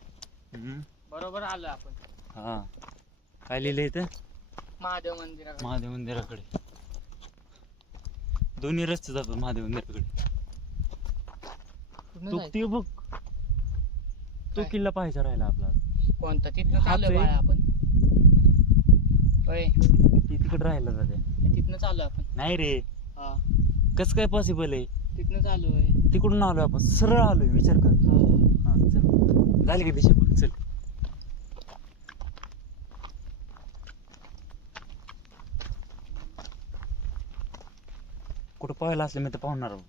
बरोबर आलो आपण. हा काय लिहिलं इथं? महादेव मंदिराकडे. महादेव मंदिराकडे. दोन्ही रस्ते जातात महादेव मंदिराकडे. कुठनं तो जायचं? ते बघ, तो काय? किल्ला पाहायचा राहिला आपला. कोणता? तिथनं हाच चाललोय आहे. बाळा आपण. होय, ती तिकडे राहिला जाते. तिथनं चालू आपण. नाही रे, हा, कसं काय पॉसिबल आहे? तिथनं चालू आहे. तिकडून आलोय आपण, सरळ आलोय. विचार कर. हा चल, झाली का दिशा बघ. चल. कुठं पाहायला असलं मी तर पाहणार आहोत.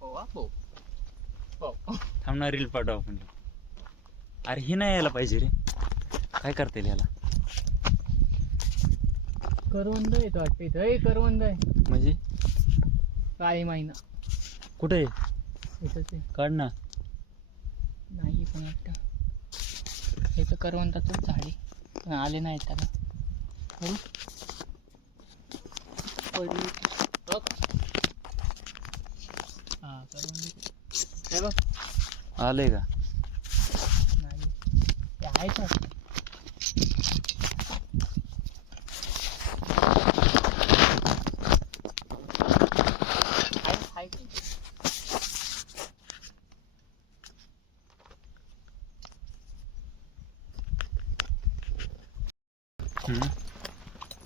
हो हो हो. थांबणार रील पाठव आपण. अरे हे नाही यायला पाहिजे रे. काय करता येईल याला? करवंद येतो वाटतं इथं. ए, करवंद आहे. म्हणजे काळी महिना कुठे इथंच आहे. काढ ना. नाही पण वाटतं इथं करवंदाचंच झाड आहे, पण आले नाहीत त्याला. बघू. पडली. बघ. हा, करवंद. हे बघ. आलंय का? नाही, ते आहेच वाटतं. आहे की.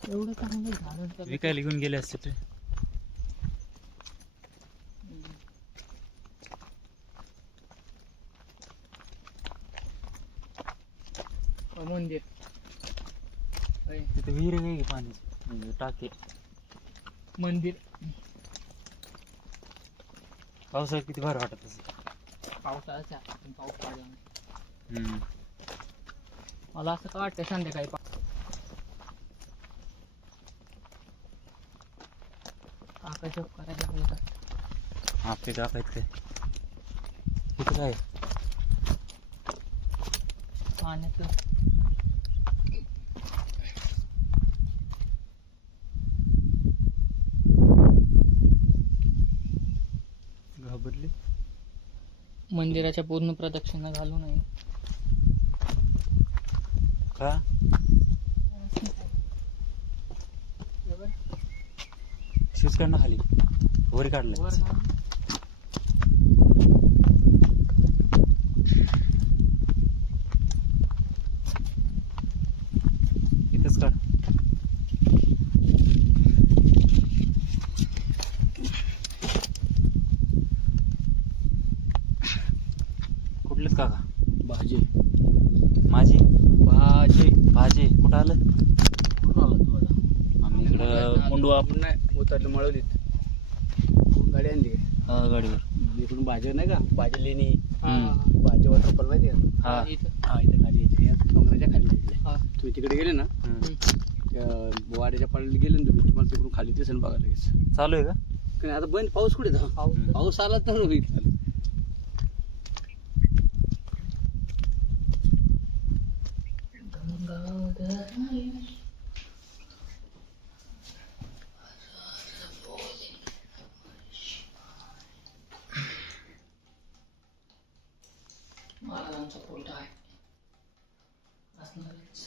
एवढं चांगलं झालं. विकायला घेऊन गेले असते ते. मंदिर. तिथे विहीर आहे की पाण्याची, म्हणजे टाके. मंदिर. पावसाळ्यात किती भारी वाटत असेल. पावसाळ्याचा पाऊस पडला. मला असं का वाटतं संध्याकाळी काका जॉब करायला लागलं का? आपले काका आहेत काय? तिथे काय? पाण्याचं. घाबरले. मंदिराच्या पूर्ण प्रदक्षिणा घालू नये का? शूज काढ ना खाली. वर काढलं. इथंच काढ. कुठलेच काका? भाजी माझी भाजी भाजी कुठं आलं? कुठून आला तू आता? आम्ही इकडं मुंडवा. नाही उतरलं मळवलीत गाडी आणली गाडीवर इकडून भाजी नाही का भाजी लेणी हा, भाजी वॉटरफॉल माहिती आहे का? हा इथं. हा इथे खाली यायची या डोंगराच्या खाली यायची. हा. तुम्ही तिकडे गेले ना हम्म. त्या वाड्याच्या पाळीला गेले ना तुम्ही तुम्हाला तिकडून खाली दिसेल बघा लगेच. चालू आहे का? कारण आता बंद पाऊस कुठे था पाऊस आला तर होईल. महाराजांचा कोर्ट आहे. असणारच.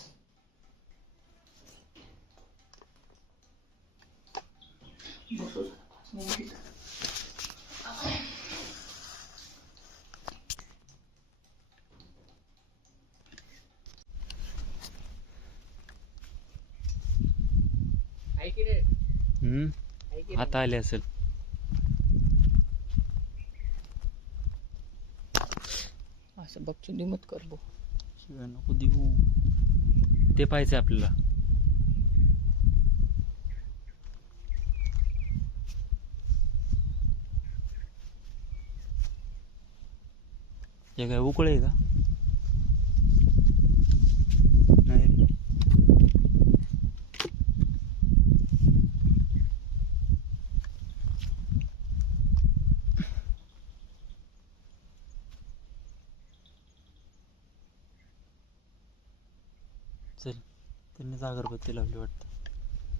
बसू जरा 5 मिनिट. आहे की रे? आहे की आता आले असेल. असं बघचून दिमत कर बो. शिवाय नको देऊ. ते पाहिजे आपल्याला. हे काय उकळ आहे का? नाही रे. चल त्यांनीच अगरबत्ती लावली वाटतं.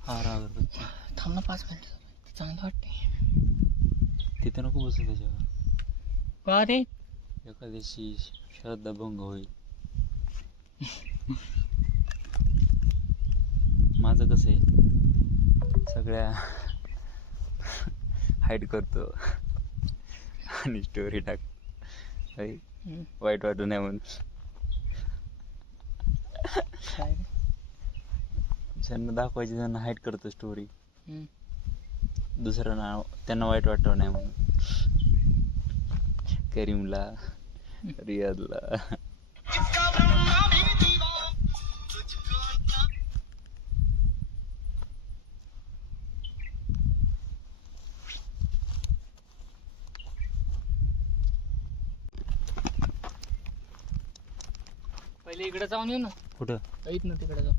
हार अगरबत्ती. थांब ना 5 मिनिट. चांगलं वाटते. तिथे नको बसू त्याच्यावर. का रे? एखाद्याशी श्रद्धा भंग होईल. माझं कसं आहे सगळ्या हाईड करतो आणि स्टोरी टाक. वाईट वाटू नये म्हणून. काय रे? ज्यांना दाखवायची त्यांना हाईड करतो स्टोरी. हम्म. दुसरं नाव त्यांना वाईट वाटू नये म्हणून. करीमला रियाजला पहिले इकडे जाऊन येऊ ना. कुठं? ऐक ना तिकडे जाऊ.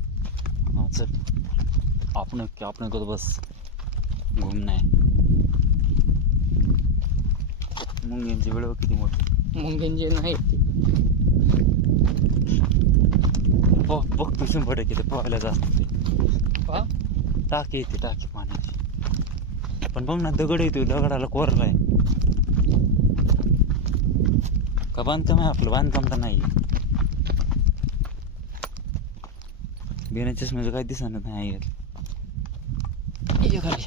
हां चल. आपण करतो बस घुमणं आहे. मुंग्यांची वेळ किती मोठी. मुंगेंजे नाही बघ तू 100% ते पोहायला जास्त ते पहा. टाकी येते टाकी पाण्याची. पण बघ ना दगड येतो दगडाला कोरलाय. का बांधकाम आहे आपलं? बांधकाम तर नाही. बिना चष्म्याचं काही दिसणार नाही यात. खाली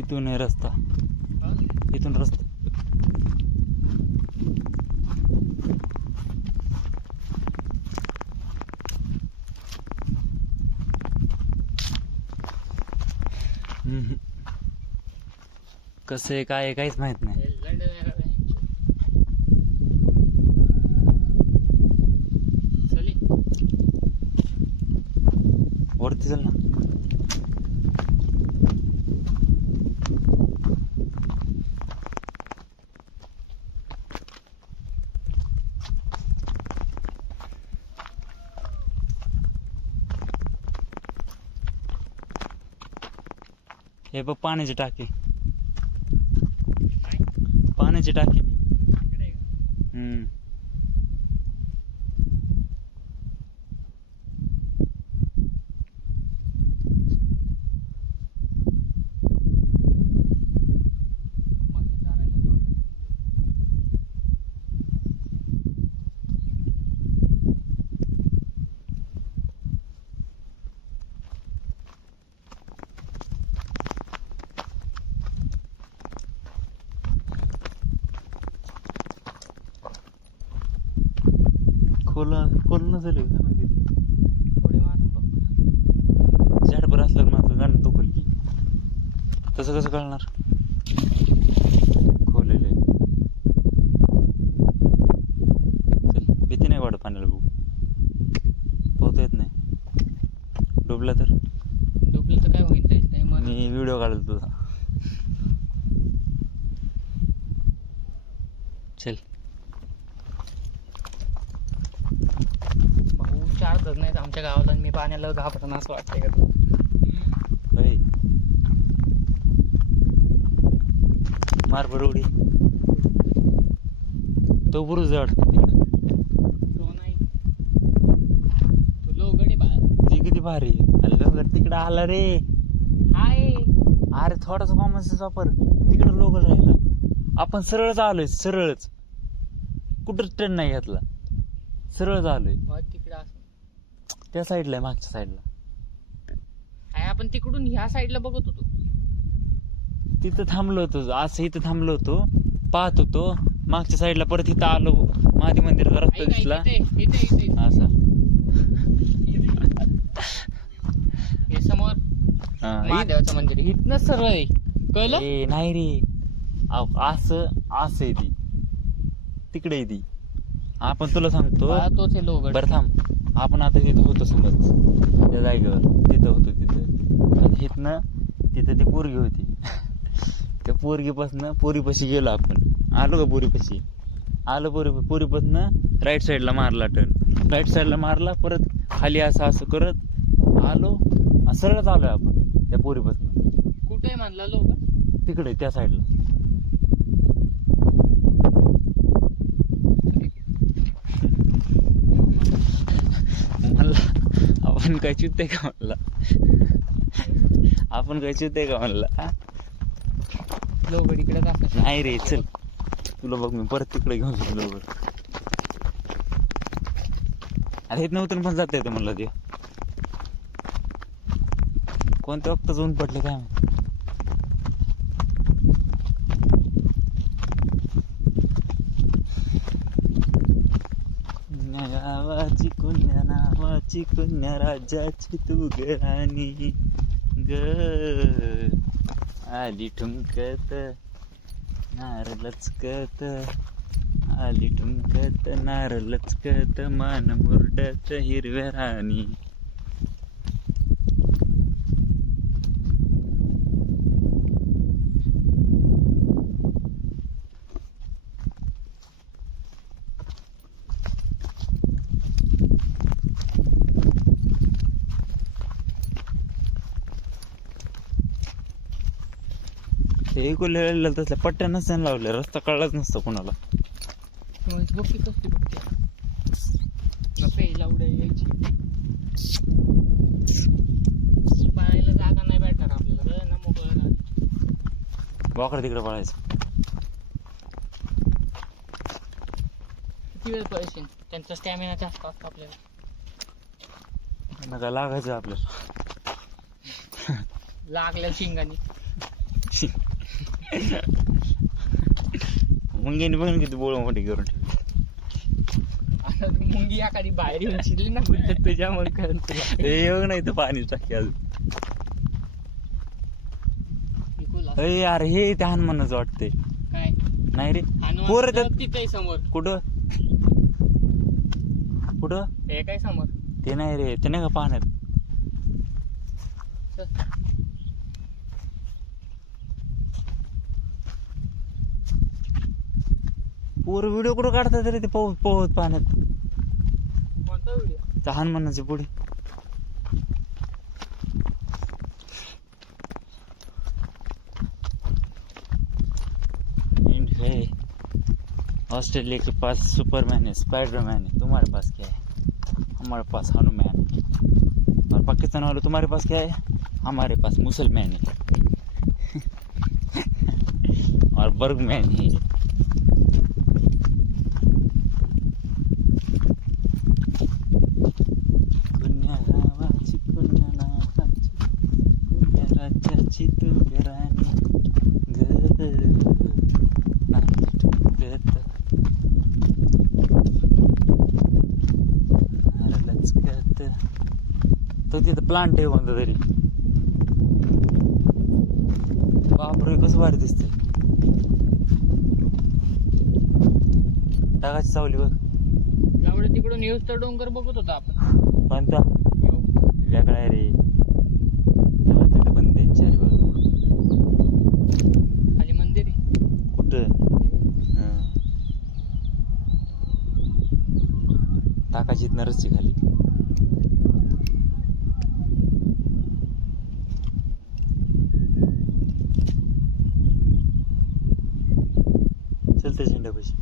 इथून आहे रस्ता. इथून रस्ता. कसं आहे काय आहे काहीच माहित नाही. वरती चल ना. हे बघ पाण्याची टाकी. पाण्याची टाकी. कोल नसेल काय माहिती ते. उडी मारून बघ. झाडभर असल्यावर माझं गाणं दुखल की. तसं कसं कळणार खोलेले. चल भीती नाही वाटत पाण्याला बघू. पोहता येत नाही. डुबला तर डुबलं तर काय होईल नाही मग. मी व्हिडिओ काढल तुझा. चल भाऊ 4 धरण आहेत आमच्या गावाला आणि मी पाण्याला घाबरणं असं वाटतंय का तू. होय. मार बरं उडी. तो बुरुज वाटतं तिकडं. तो नाही तो लोगडे बाळ. ती किती भारी आहे. अरे गंगा तिकडं आला रे. हाय अरे थोडासा कॉमन सेन्स वापर. तिकडं लोकल राहिला. आपण सरळच आलोय. सरळच कुठं ट्रेन नाही घेतला. सरळच आलोय. तिकडे असं त्या साईडला आहे. मागच्या साईडला आहे. आपण तिकडून ह्या साईडला बघत होतो. तिथं थांबलो होतो. असं इथं थांबलो होतो. पाहत होतो. मागच्या साईडला परत इथं आलो. महादेव मंदिराचा रस्ता दिसला असा. हे समोर महादेवाचं मंदिर इथनं सरळ आहे. कळलं ए नाही रे. असं असं आहे ती. तिकडे आहे ती. आपण तुला सांगतो. तोच आहे लोगड. बरं थांब. आपण आता तिथं होतो समज त्या जागेवर. तिथं होतो तिथं. इथनं तिथं ती पोरगी होती. त्या पोरीपाशी गेलो आपण. आलो का पोरीपाशी. आलो पोरीपासनं राईट साईडला मारला टर्न. राईट साईडला मारला. परत खाली असं करत आलो. सरळच आलोय आपण त्या पोरीपासनं. कुठे म्हणला लोगड. तिकडे त्या साईडला. म्हणला आपण काय चित्ते का म्हणला. आपण काय चित्ते का म्हणला. लोगड इकडे जास्त नाही रे. चल तुला बघ मी परत तिकडे घेऊन गेलो. अरे हेच नव्हतं पण जाता येतं म्हणलं. ते कोणत्या वक्त जाऊन पडले काय माहिती. गावाची कुण्या नावाची कुण्या राजाची तू गराणी ग आली ठुमकत नार लचकत. आली ठुमकत नार लचकत मान मुरडत हिरव्या राणी. हे कोल्ह्याला तसल्या पट्ट्या नसत्यानं लावल्या. रस्ता कळलाच नसतं कोणाला. बघ कसली बघते लावड्या यायची. पाहायला जागा नाही भेटणार आपल्याला ना. मोकळं वाकडं तिकडे पळायचं. किती वेळ पळशील. त्यांचा स्टॅमिना जास्त असतो आपल्याला. नका लागायचं आपल्याला. लागल्या शिंगानी. मुंग्याने बघून किती बोळ मोठी करून ठेवली. मुंगी एखादी बाहेर येऊन शिरली ना गुड्डत तुझ्यामुळे करून तुला. येऊ नाही तर पाणी टाकी अजून. अरे हे त्या हनुमानच वाटते. काय नाही रे. पोर तिथे समोर. कुठं हे काय समोर. ते नाही रे. ते नाही का पाण्यात. पोर व्हिडिओ कुठं काढतात रे ते पोहत पाण्यात. कोणता व्हिडिओ. त्या हनुमानाचे पुढे. ऑस्ट्रेलिया के पास सुपरमैन है, स्पाइडरमैन है. तुम्हारे पास क्या है. हमारे पास हनुमान है. और पाकिस्तान वाले तुम्हारे पास क्या है. हमारे पास मुसलमान है. और बर्गमैन है. तिथं तो तिथं प्लांट आहे कोणता तरी. बापरे कसं भारी दिसतंय. टाकाची सावली बघ. एवढं तिकडून येऊस तर डोंगर बघत होतो आपण. कोणता वेगळा आहे रे. त्याला तिथं बंद आहे चारी बाजू. खाली मंदिर आहे. कुठं टाकाची इथनं रस्सी खाली. चलते झेंड्यापाशी.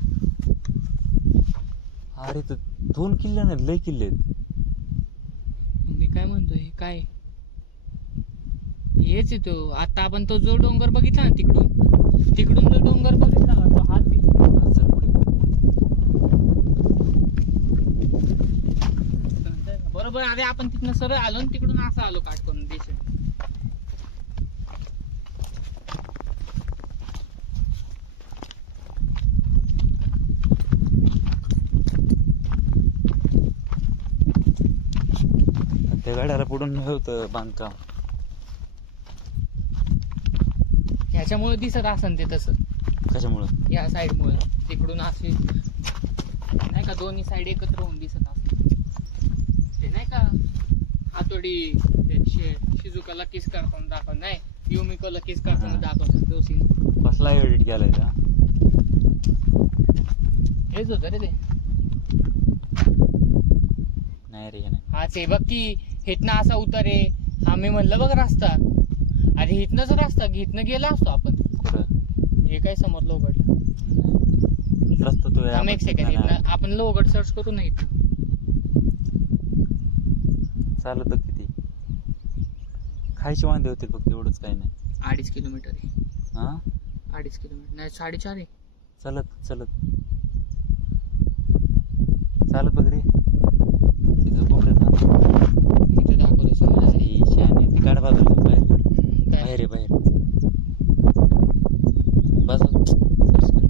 अरे तर 2 किल्ले ना लय किल्ले आहेत. मी काय म्हणतोय काय हेच आहे तो. आता आपण तो जो डोंगर बघितला ना तिकडून जो डोंगर बघितला ना तो हाच आहे. चल पुढे. बरोबर. अरे आपण तिथनं सरळ आलो आणि तिकडून असं आलो काट करून दिशेने. त्या गाड्याला पुढून होतं बांधकाम. ह्याच्यामुळे दिसत असन ते तसं. कशामुळं? या साईड मुळे तिकडून असे नाही का दोन्ही साईड एकत्र होऊन दिसत असत. ते नाही का हातोडी शिजुकाला किस करताना दाखव नाही युमिकोला किस करताना दाखवतात तो सीन. कसला एडिट केलाय का? हेच होतं रे ते. नाही रे नाही. हाच आहे बघ की हिथनं असा उतार आहे. हा मी म्हणलं बघ रस्ता. अरे हिथनच रस्ता हिथनं गेला असतो आपण. कुठं? हे काय समोर लोगडला. रस्ता तो आहे. एक सेकंड आपण लोगड सर्च करू नाही. चालत किती खायचे वांदे होते फक्त एवढंच काही नाही. 2.5 किलोमीटर आहे. हा 2.5 किलोमीटर नाही 4.5 आहे. चालत चालत बघ रे. तिथं कोपऱ्यात इथे दाखवलं समजा. ती काढ बाजूला बाहेर बाहेर बाजू सर्च कर.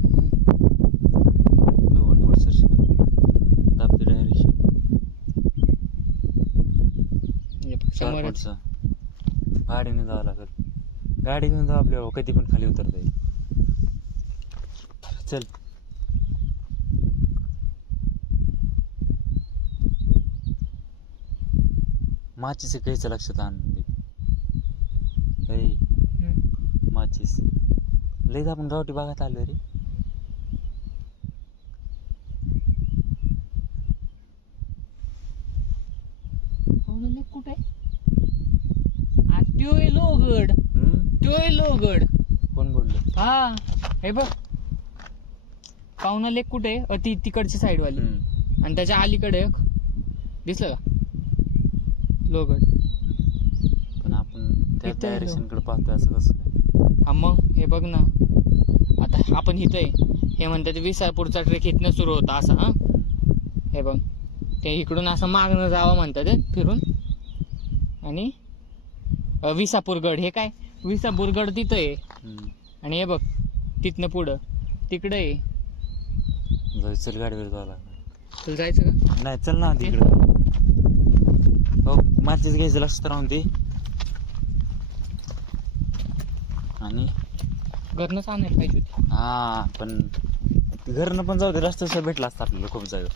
लोड सर्च कर. दाबते डायरेक्शन. गाडीने जावं लागत. गाडी घेऊन जाऊ आपल्याला कधी पण खाली उतरता येईल. चल माचीस घ्यायचं लक्षात आणून माचीस लयच आपण गावठी भागात आलो रे. कुठे त्यो आहे लोगड. त्यो आहे लोगड. कोण बोललो? हा हे बघ पाहुणा लेक कुठे ती तिकडची साईड वाली आणि त्याच्या अलीकडे एक दिसलं का लोगड. पण आपण त्या डायरेक्शन कडे पाहतोय असं कसं काय? हा मग हे बघ ना आता आपण इथं आहे. हे म्हणतात विसापूरचा ट्रेक इथनं सुरू होता असा. हा हे बघ ते इकडून असं मागणं जावं म्हणतात फिरून आणि विसापूरगड. हे काय विसापूरगड तिथं आहे आणि हे बघ तिथनं पुढं तिकडे आहे. चल गाडीवर जावं लागलं. तुला जायचं का? नाही चल ना तिकडं. हो माचीस घ्यायचं लक्षात राहून ते. आणि घरनंच आणायला पाहिजे होती. हा पण घरनं पण जाऊ दे. रस्त्याचा भेटला असता आपल्याला खूप जागा.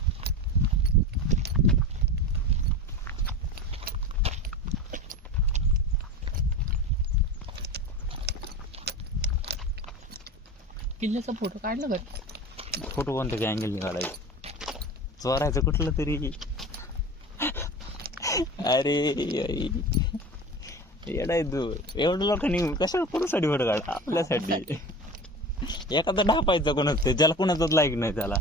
किल्ल्याचा फोटो काढला का? फोटो कोणतं काय अँगल निघालाय? चोरायचं कुठलं तरी. अरे येडाय तू. एवढं लोकांनी कशाला कोणासाठी फोटो काढ? आपल्यासाठी. एखादा ढापायचा कोणाच ते ज्याला कोणाचाच लाईक नाही त्याला.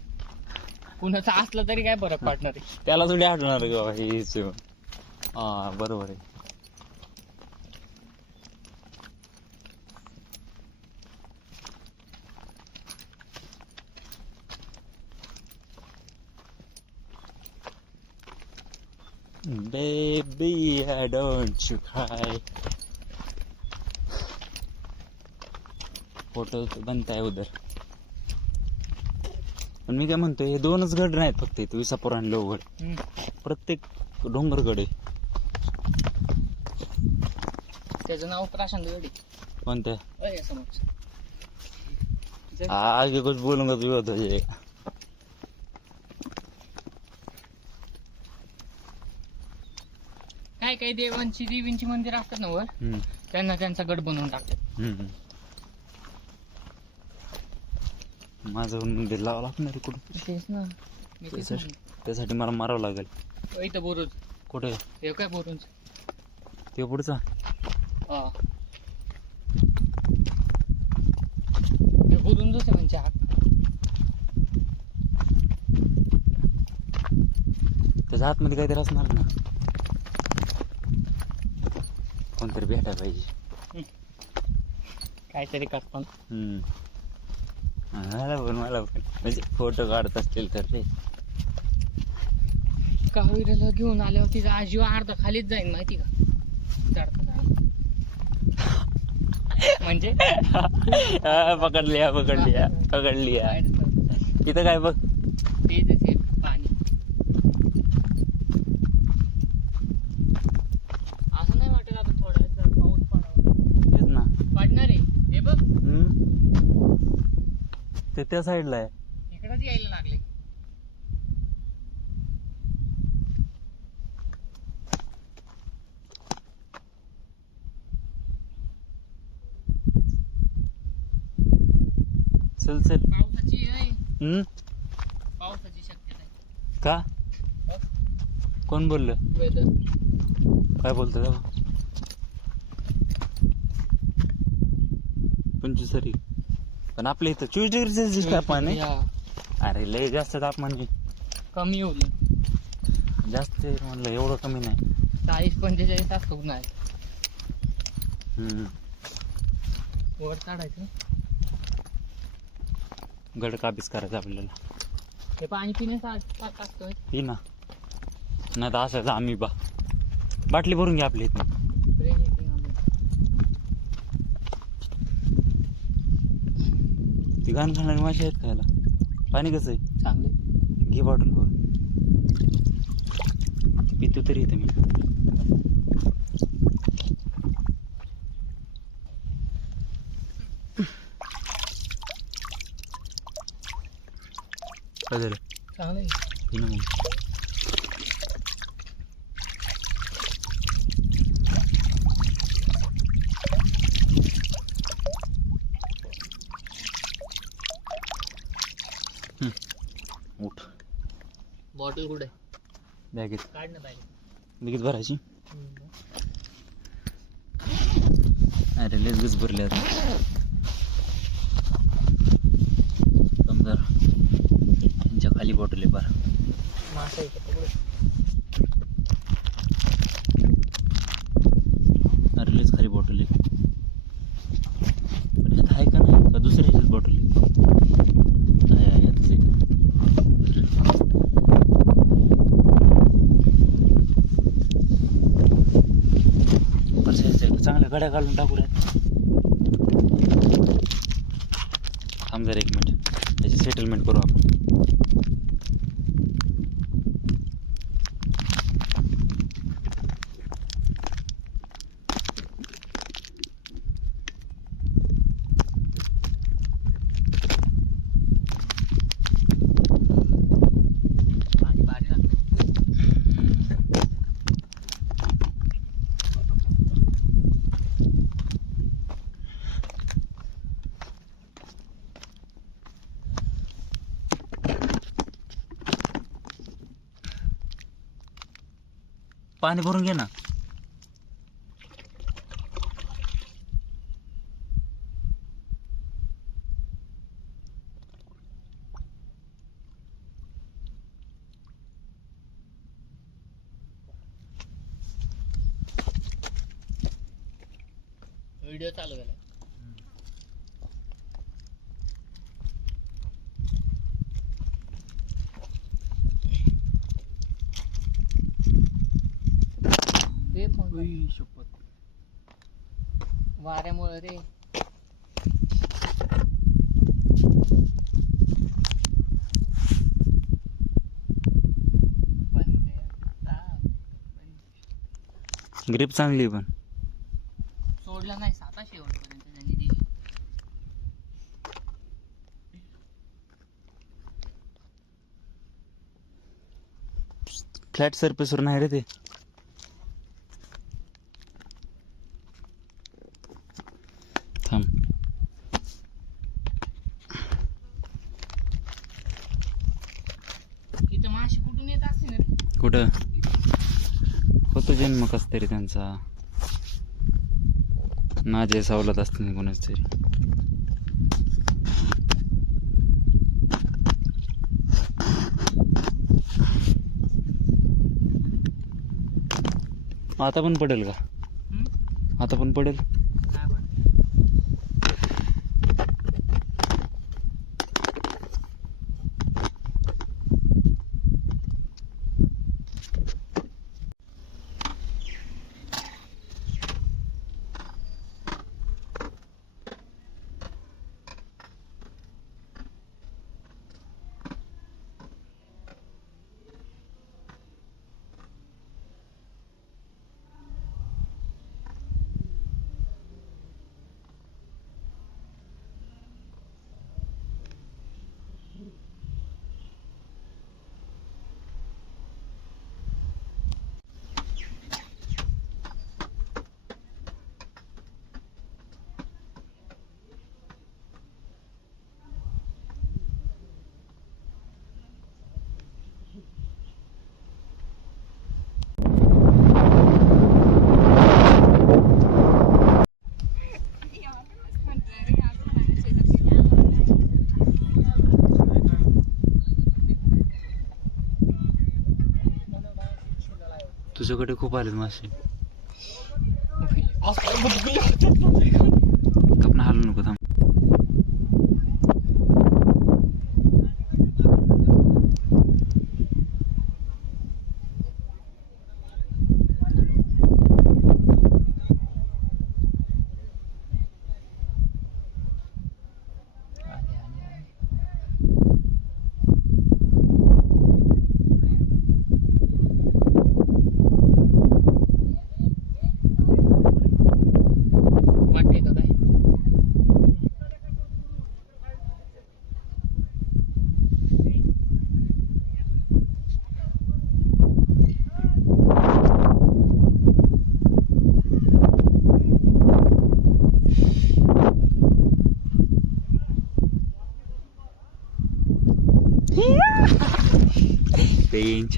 कुणाचं असलं तरी काय फरक पडणार आहे? त्याला थोडी आठवणार की बाबा हेच. हा बरोबर आहे. Baby, don't you cry. Photo बनताय उधर. पण मी काय म्हणतोय हे 2च गड नाहीत फक्त इथे विसापूर आणि लोहगड. प्रत्येक डोंगरकडे. त्याचं नाव प्रशांत गड आहे. कोणत्या? अय, समोर. आगे कुछ बोलूंगा तो होता है. काय काय देवींची मंदिर असतात ना वर, त्यांना त्यांचा गड बनवून टाकतात. माझं मंदिर लावावं लागणार कुठं. तेच ना, मी तेच त्यासाठी मला मारावं लागेल. म्हणतो. इथं बोरुज. कुठे? हे काय बोरुज? ते पुढचा. हा, हे बोरुंजच आहे म्हणजे. त्याच्या आतमध्ये काहीतरी असणार ना, कोणतरी भेटायला पाहिजे. काहीतरी करतात. मला पण म्हणजे फोटो काढत असतील तर रे. कावेरीला घेऊन आल्यावर तिचा आजीव अर्धा खालीच जाईन माहिती का, चढता म्हणजे. पकडली तिथं काय बघ, तेच आहे पाणी. असं नाही वाटत आता थोडा जर पाऊस पडावा. तेच ना पडणार आहे हे बघ. ते त्या साईडला आहे. इकडंच यायला लागले. चल पावसाची आहे. पावसाची शक्यता आहे. का? कोण बोललं? वेदर. काय बोलतो तेव्हा? 25 तारीख. पण आपल्या इथं 24 डिग्री सेल्सिअस तापमान आहे. अरे लय जास्त तापमान आहे. कमी होईल. जास्त आहे म्हणलं, एवढं कमी नाही. 40-45 असतो नाही. हम्म. वर चढायचं. गड काबीज करायचं आपल्याला. हे पाणी पिण्याचं असतोय. ही ना, नाही तर असं आम्ही बाटली भरून घ्या आपल्या इथं. ती घाण खाणारी माशी आहेत खायला. पाणी कसं आहे? चांगले. घे बॉटल भरून. पितो तरी इथं मी. काय झालं? चांगले. पी ना मग. उठ. बॉटल कुठे? बॅगेत. काढ ना बॅगेत. लगेच भरायची. अरे लगेच भरले आता. समजा त्यांच्या खाली बॉटल आहे बरं. मासा इथे पकडू. अरे लयच खाली बॉटल आहे. पण ह्यात आहे का नाही, का दुसऱ्या ह्याच्यात बॉटल आहे? चांगल्या गाड्या काढून टाकू रे. थांब जरा 1 मिनिट, त्याची सेटलमेंट करू आपण. पाणी भारी लागतं. पाणी भरून घे ना. व्हिडिओ चालू केला. ते पण वाऱ्यामुळे रे. ग्रिप चांगली पण सोडलं नाही 7 शेवटपर्यंत त्यांनी दिली. फ्लॅट सरफेसवर नाही रे ते. थांब. इथं माशी कुठून येत असते ना रे? कुठं होतो जन्म कस तरी त्यांचा, नाजे सवलत असते कोणाच तरी. आता पण पडेल का? आता पण पडेल. काय पण तुझ्याकडे खूप आलेत मासे. आपण हालू नको. थांब. वाटते का काय? पेंच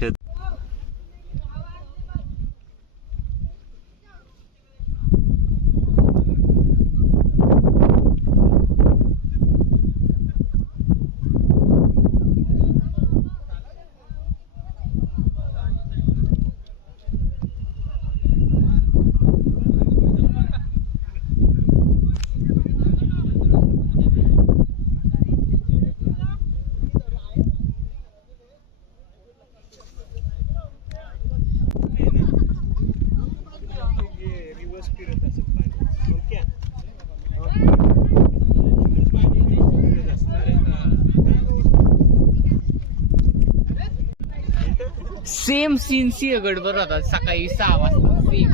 सेम सीन सिंहगड वर होता सकाळी 6 वाजता. सेम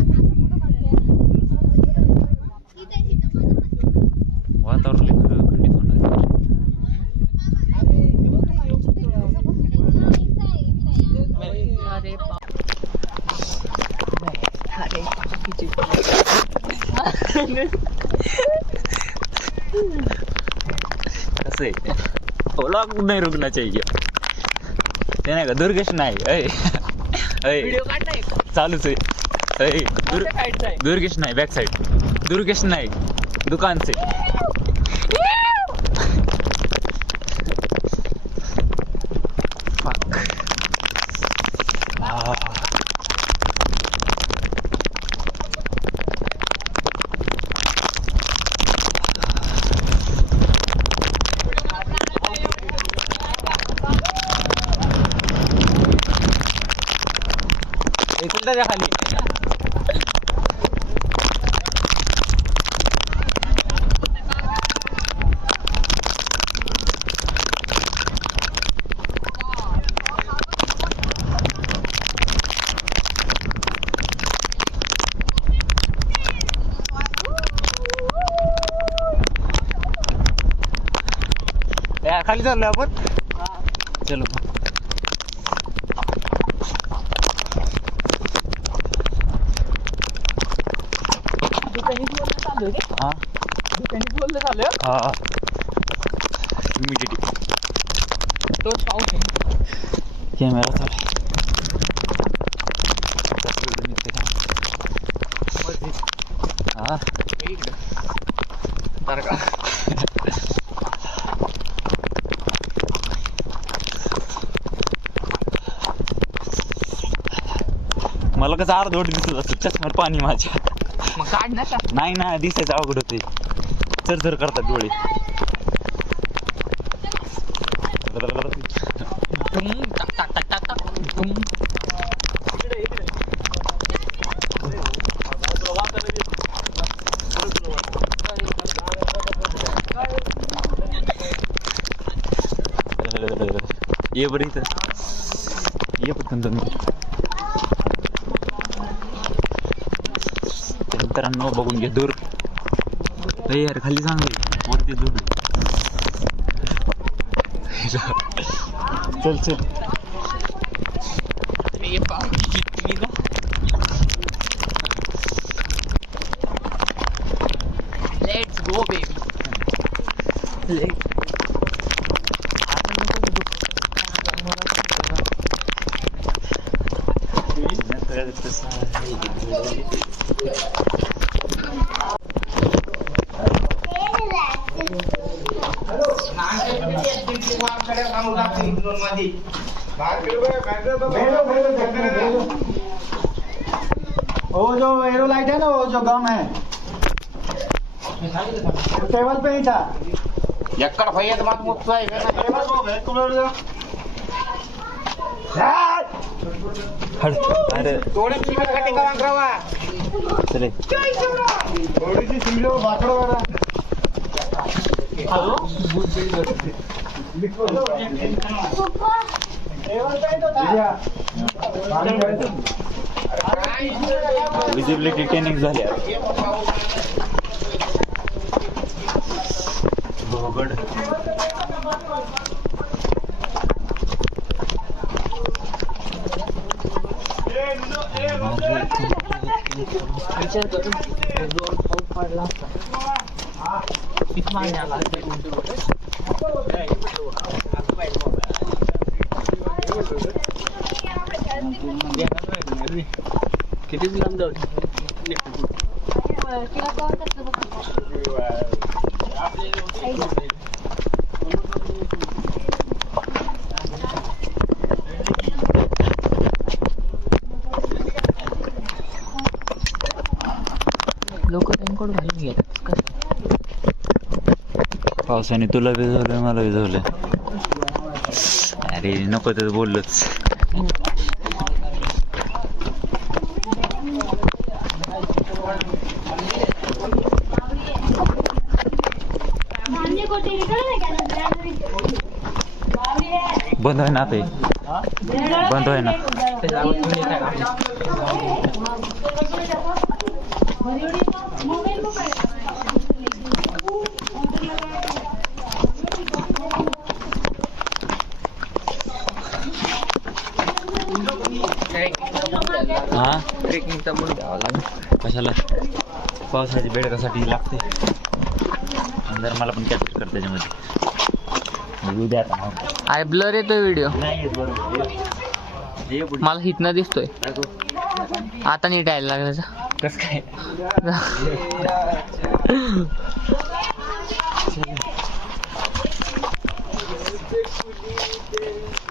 वातावरण लय खंडित होणार. अरे अरे कसं आहे व्लॉग नाही रुकना चाहिए. ते नाही का दुर्गेश नाही. व्हिडिओ काढलाय चालूच आहे. दुर्गेश नाही बॅक साइड. दुर्गेश नाही दुकान से. त्याच्या खाली खाली चाललोय आपण. चलो हा हा इमिडिएट तो पाऊस आहे. कॅमेरा चालू हा बरं का? मला कसं अर्धवट दिसत असतं चष्म्यात पाणी माझ्या. मग काढ ना का? नाही ना दिसायचं अवघड होते चरचर करतात डोळे. टाक टाक टाक टाक टाक. ये बरं इथं ये पटकन तुम्ही. मित्रांनो बघून घे दूर. यार खाली सांग वरती दूर. चल चल ये पाऊस किती ना. Let's go baby. वो जो एरो लाइट है ना, वो जो गम है टेबल पे ही था. ఎక్కడ పోయేది మాకు ముప్పై हड अरे थोडी कटिंग करा चले थोडीशी शिमले बाकड वाला. विजिबिलिटी ट्रेनिंग झाली भोगड. विचार करून जोर पाऊस पडला असता किती मागणी आला. किती लांब जाऊ लोक रेनकोट घालून गेले. पावसाने तुला भिजवलंय मला भिजवलंय. अरे नको तर बोललोच. बंद होय ना ते बंद होय ना. हा ट्रेकिंगचा मूड द्यावा लागेल. कशाला पावसाची बेडकासाठी लागते. जर मला पण कॅप्चर कर त्याच्यामध्ये उद्या आता आय ब्लर येतोय व्हिडिओ. नाही बरोबर मला हितनं दिसतोय. आता नीट यायला लागलं. कस काय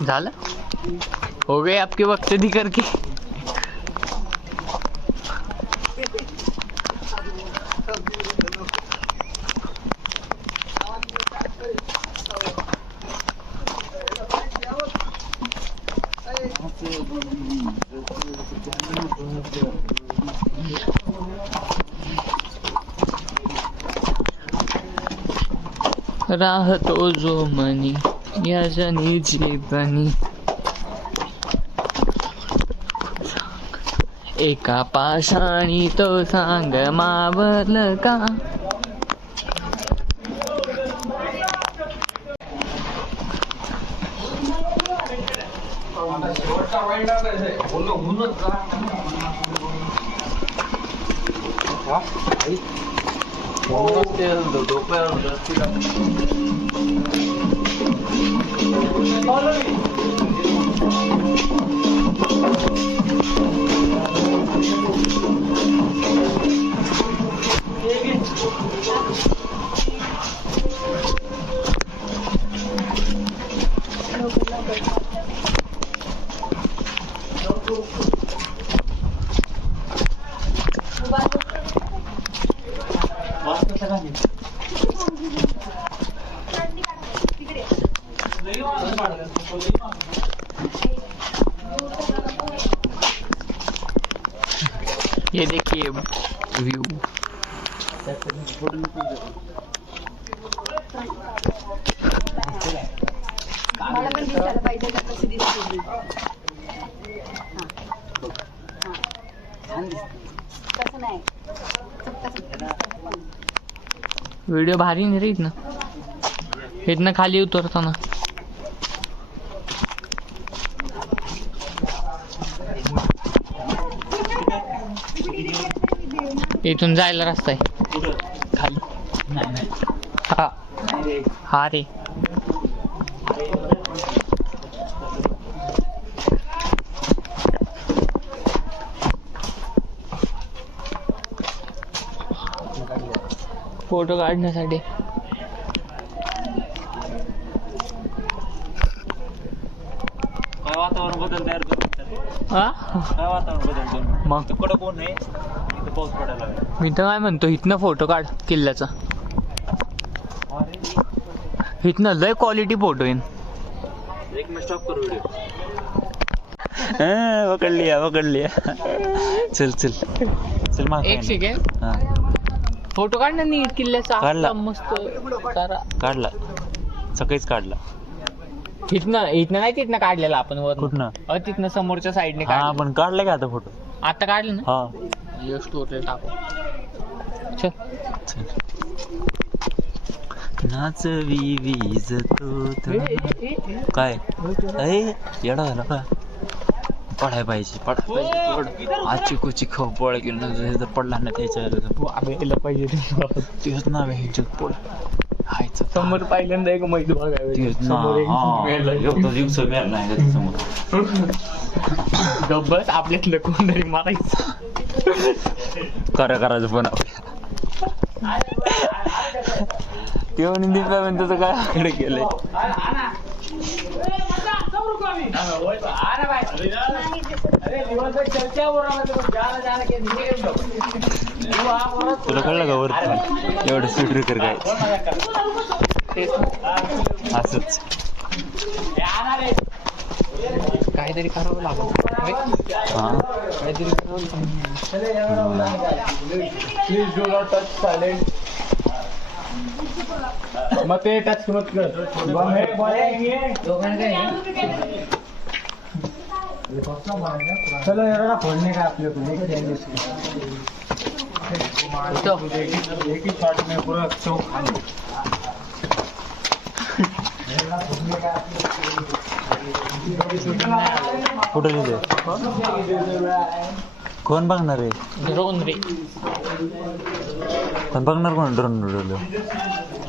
झालं हो गए आपके वक्त दी करके. राहतो जो मनी या जनी जीवनी एका पाषाणी तो सांग मावल का. ये देखिए व्यू. मला पण दिसायला पाहिजे का कशी दिसते. कसं नाही व्हिडिओ भारी नाही रे इथनं. इथनं खाली उतरताना इथून जायला रस्ता आहे खाली. हा हा रे. फोटो काढण्यासाठी. काय वातावरण बदल तयार करतो. हा काय वातावरण बदलतो मग कडक कोण नाही इथं पाऊस पडायला लागला. मी तर काय म्हणतो इथनं फोटो काढ किल्ल्याचा. इथनं लय क्वालिटी फोटो येईन. एक मिनिट स्टॉप करू व्हिडिओ. पकडली चल चल चल माग एक सेकंड. फोटो काढ ना नीट किल्ल्याचा. काढला. आपला मस्त सारा काढला सकाळीच काढला. इथनं नाही तिथनं काढलेला आपण वर. कुठनं? तिथनं समोरच्या साईडने हा काढलं. पण काढला का आता फोटो. आता काढलं ना. हा स्टोरीला टाकू. चल चल. नाचवी वीज तो काय येडा झाला का. पडाय पाहिजे पड. आजची कुची खपळ की पडला ना त्याच्या पाहिजे तेच ना ह्याच्यात पड हायचं समोर पहिल्यांदा एक मैत्री गब्बस आपल्यातलं कोणतरी मारायचं. करायचं पण तेव्हा दिसला पण त्याचं काय आकडे केलंय. तुला कळलं का वरती एवढं स्वीट कर काय असंच काहीतरी करावं लागलं. हा काहीतरी करावं लागलं. Please do not touch silent. मग ते टच मत कर. चलो यार फोड़ने का आप लोग एक ही शॉट में पूरा चौक खाली. कुठं लिहिलंय कोण बघणार आहे. ड्रोन रे. पण बघणार कोण ड्रोन उडवलं.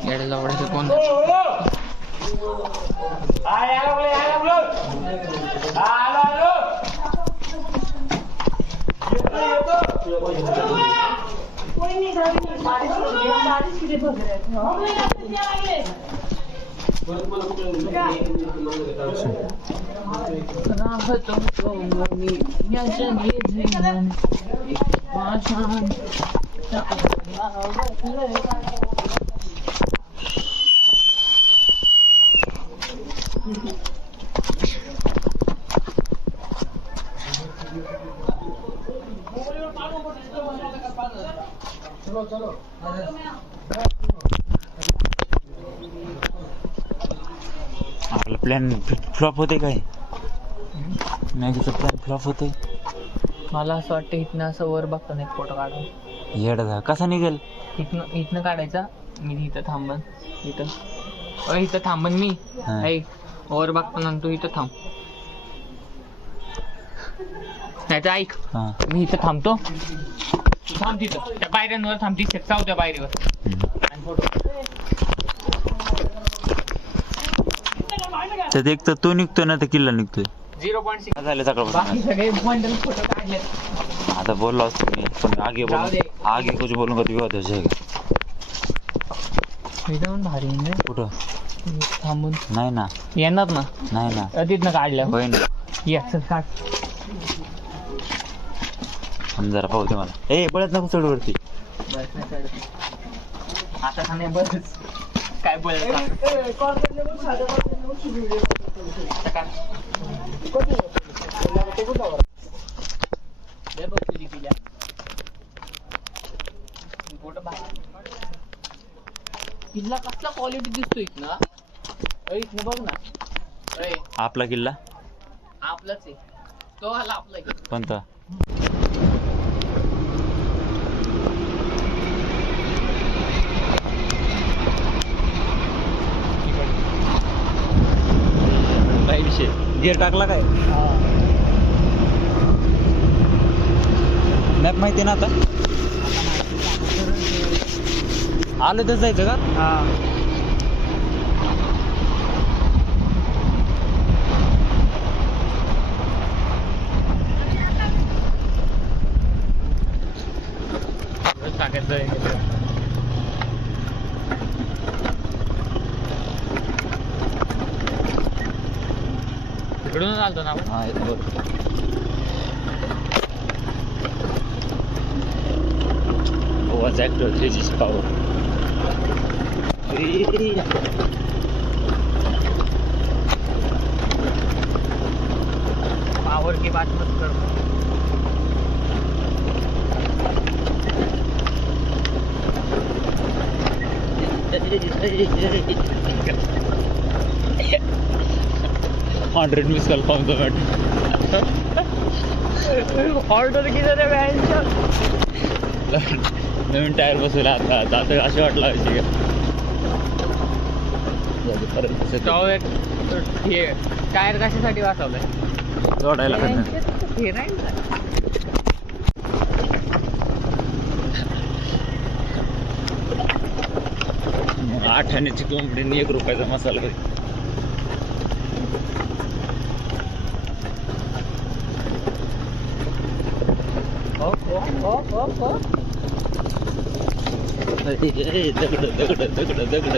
येड्याला आवडायचं कोण. आपला प्लॅन फ्लॉप होते काय. मॅगीचा प्लॅन फ्लॉप होते. मला असं वाटतं इथनं असं वर बघताना एक फोटो काढा. येडा कसा निघेल. इथनं काढायचा. मी इथं थांबन. इथं थांबन मी. वर बघताना तू इथं थांब. नाही तर ऐक, हा मी इथं थांबतो, तू थांब तिथं त्या पायऱ्यांवर थांब, ती चौथ्या पायरीवर आणि फोटो. त्यात एक तर तो निघतोय ना तर किल्ला निघतोय 0.6 झाले सकाळपासून बाकी सगळे बंडल फोटो काढलेत. आता बोललो असतो मी पण आगे जाऊ दे. बोलून आगे कुछ बोलूंगा तो विवाद हो जाएगा. एकदम भारी आहे रे. कुठं थांबून नाही ना येणार ना नाही ना तिथनं काढल्या. होय ना ये चल काढ. आणि जरा पाहू दे मला ए बळत नको चढ वरती आता का नाही बस काय किल्ला कसला क्वालिटी दिसतोय ना. इथनं बघ ना. आपला किल्ला आपलाच आहे तो आला आपला कोणता काय विषय गिअर टाकला काय मॅप माहिती ना आता आलं तर जायचं का तिकडून चालतो ना आपण. हा येतो बरं was actor his power. Power की बात मत करो. $100 मिस कॉल फॉर्म ऑर्डर किती रे बँच. नवीन टायर बसवला आता अशी वाट लावायची का हे टायर कशासाठी वाचवलंय. जोडायला आठाण्याची कोंबडीने ₹1 मसाला दगड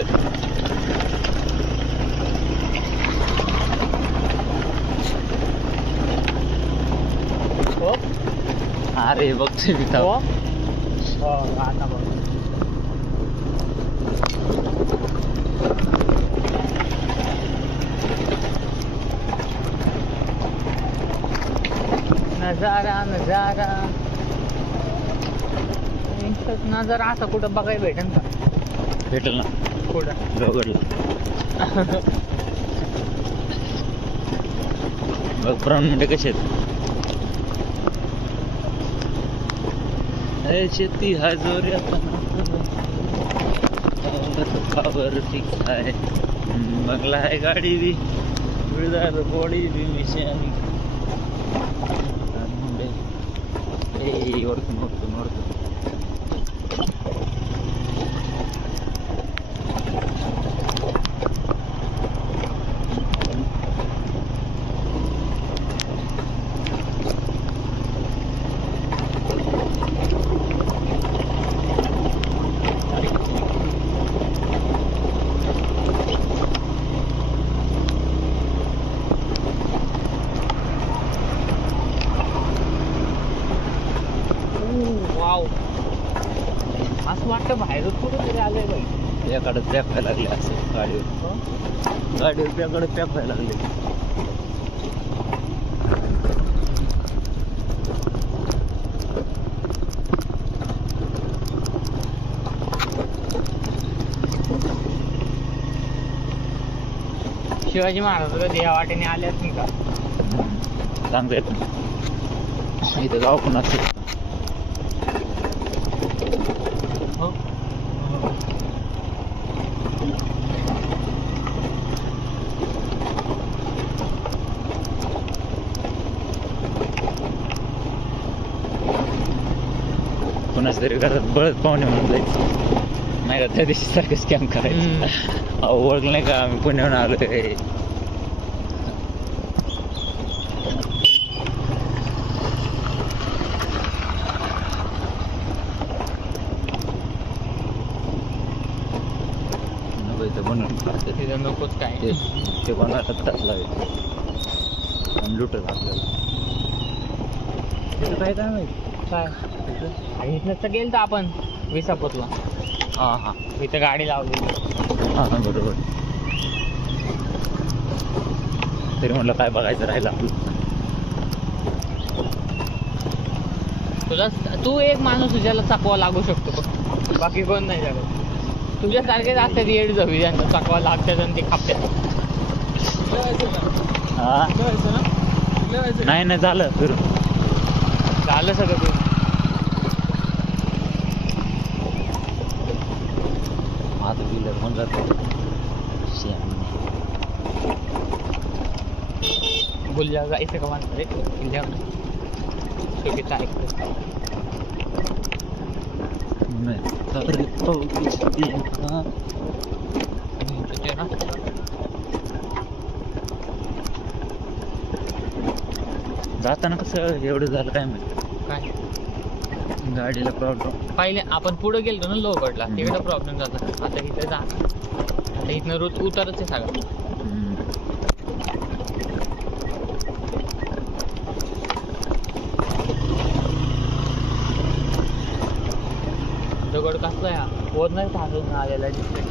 अरे बघतोय मी आता बघ. नजारा नजारा नजारा आता कुठं बघायला भेटेल का. भेटेल ना कुठं गवडला बघ ब्राऊन म्हणजे कसे आहेत शेती हजोऱ्या पावर ठीक आहे बंगला आहे गाडी बी विळदार बॉडी बी मिशानी ओढतो वाव असं वाटतं बाहेरच कुठं तरी आलंय बाई. याकडे पॅक व्हायला लागले असं गाडीवर त्याकडे पॅक व्हायला लागले शिवाजी महाराज कधी या वाटेने आल्याच नाही का. सांगता येत नाही इथं गाव पण असेल कोणाच तरी घरात बळत पाहुणे म्हणून जायचं नाही का त्या दिवशी सारखं स्कॅम करायचं. अहो, ओळख नाही का आम्ही पुण्याहून आलो बनवून तिथं नकोच काय. ते कोणाला तास लावेल आणि लुटत आपल्याला तिथं काय माहिती काय आणि इथनं तर गेलं तर आपण विसापूरला. हां हां इथं गाडी लावलेली. हां हां बरोबर. तरी म्हणलं काय बघायचं राहिलं आपलं. तुला तू एक माणूस तुझ्याला चाकवा लागू शकतो बघ. बाकी कोण नाही लागत. तुझ्यासारखेच असतात येड जवी ज्यांना चाकवा लागतात आणि ते खापतात. हां नाही नाही झालं फिरून झालं सगळं ते. आता व्हीलर म्हणून जातो गुलजार जायचं का म्हणतो रे किल्ल्यावर. चुकीचं ऐकतो. जाताना कसं एवढं झालं काय माहिती काय गाडीला प्रॉब्लेम. पहिले आपण पुढे गेलो ना लोहगडला तिकडे प्रॉब्लेम झाला. आता इथं जा. आता इथनं रोज उतरच आहे सगळं. दगड कसला या वर नाही थांबून आलेला दिसतोय.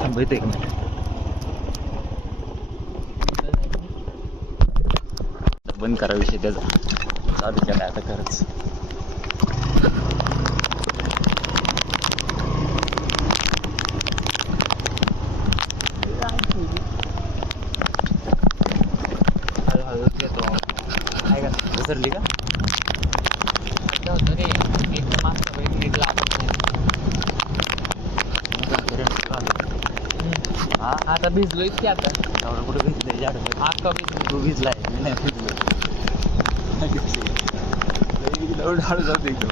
थांबत एक मिनिट. बंद करा विषय त्याचा. चालू केला आता खरंच. हळूहळू येतो. काय का घसरली का होतं रे एकदम मागचं बैल नीट लागत नाही. हा आता भिजलोय की आता एवढं कुठं भिजलंय झाड आका भिजलो. तू भिजलाय मी नाही भिजलो. हळू जाऊ एकदम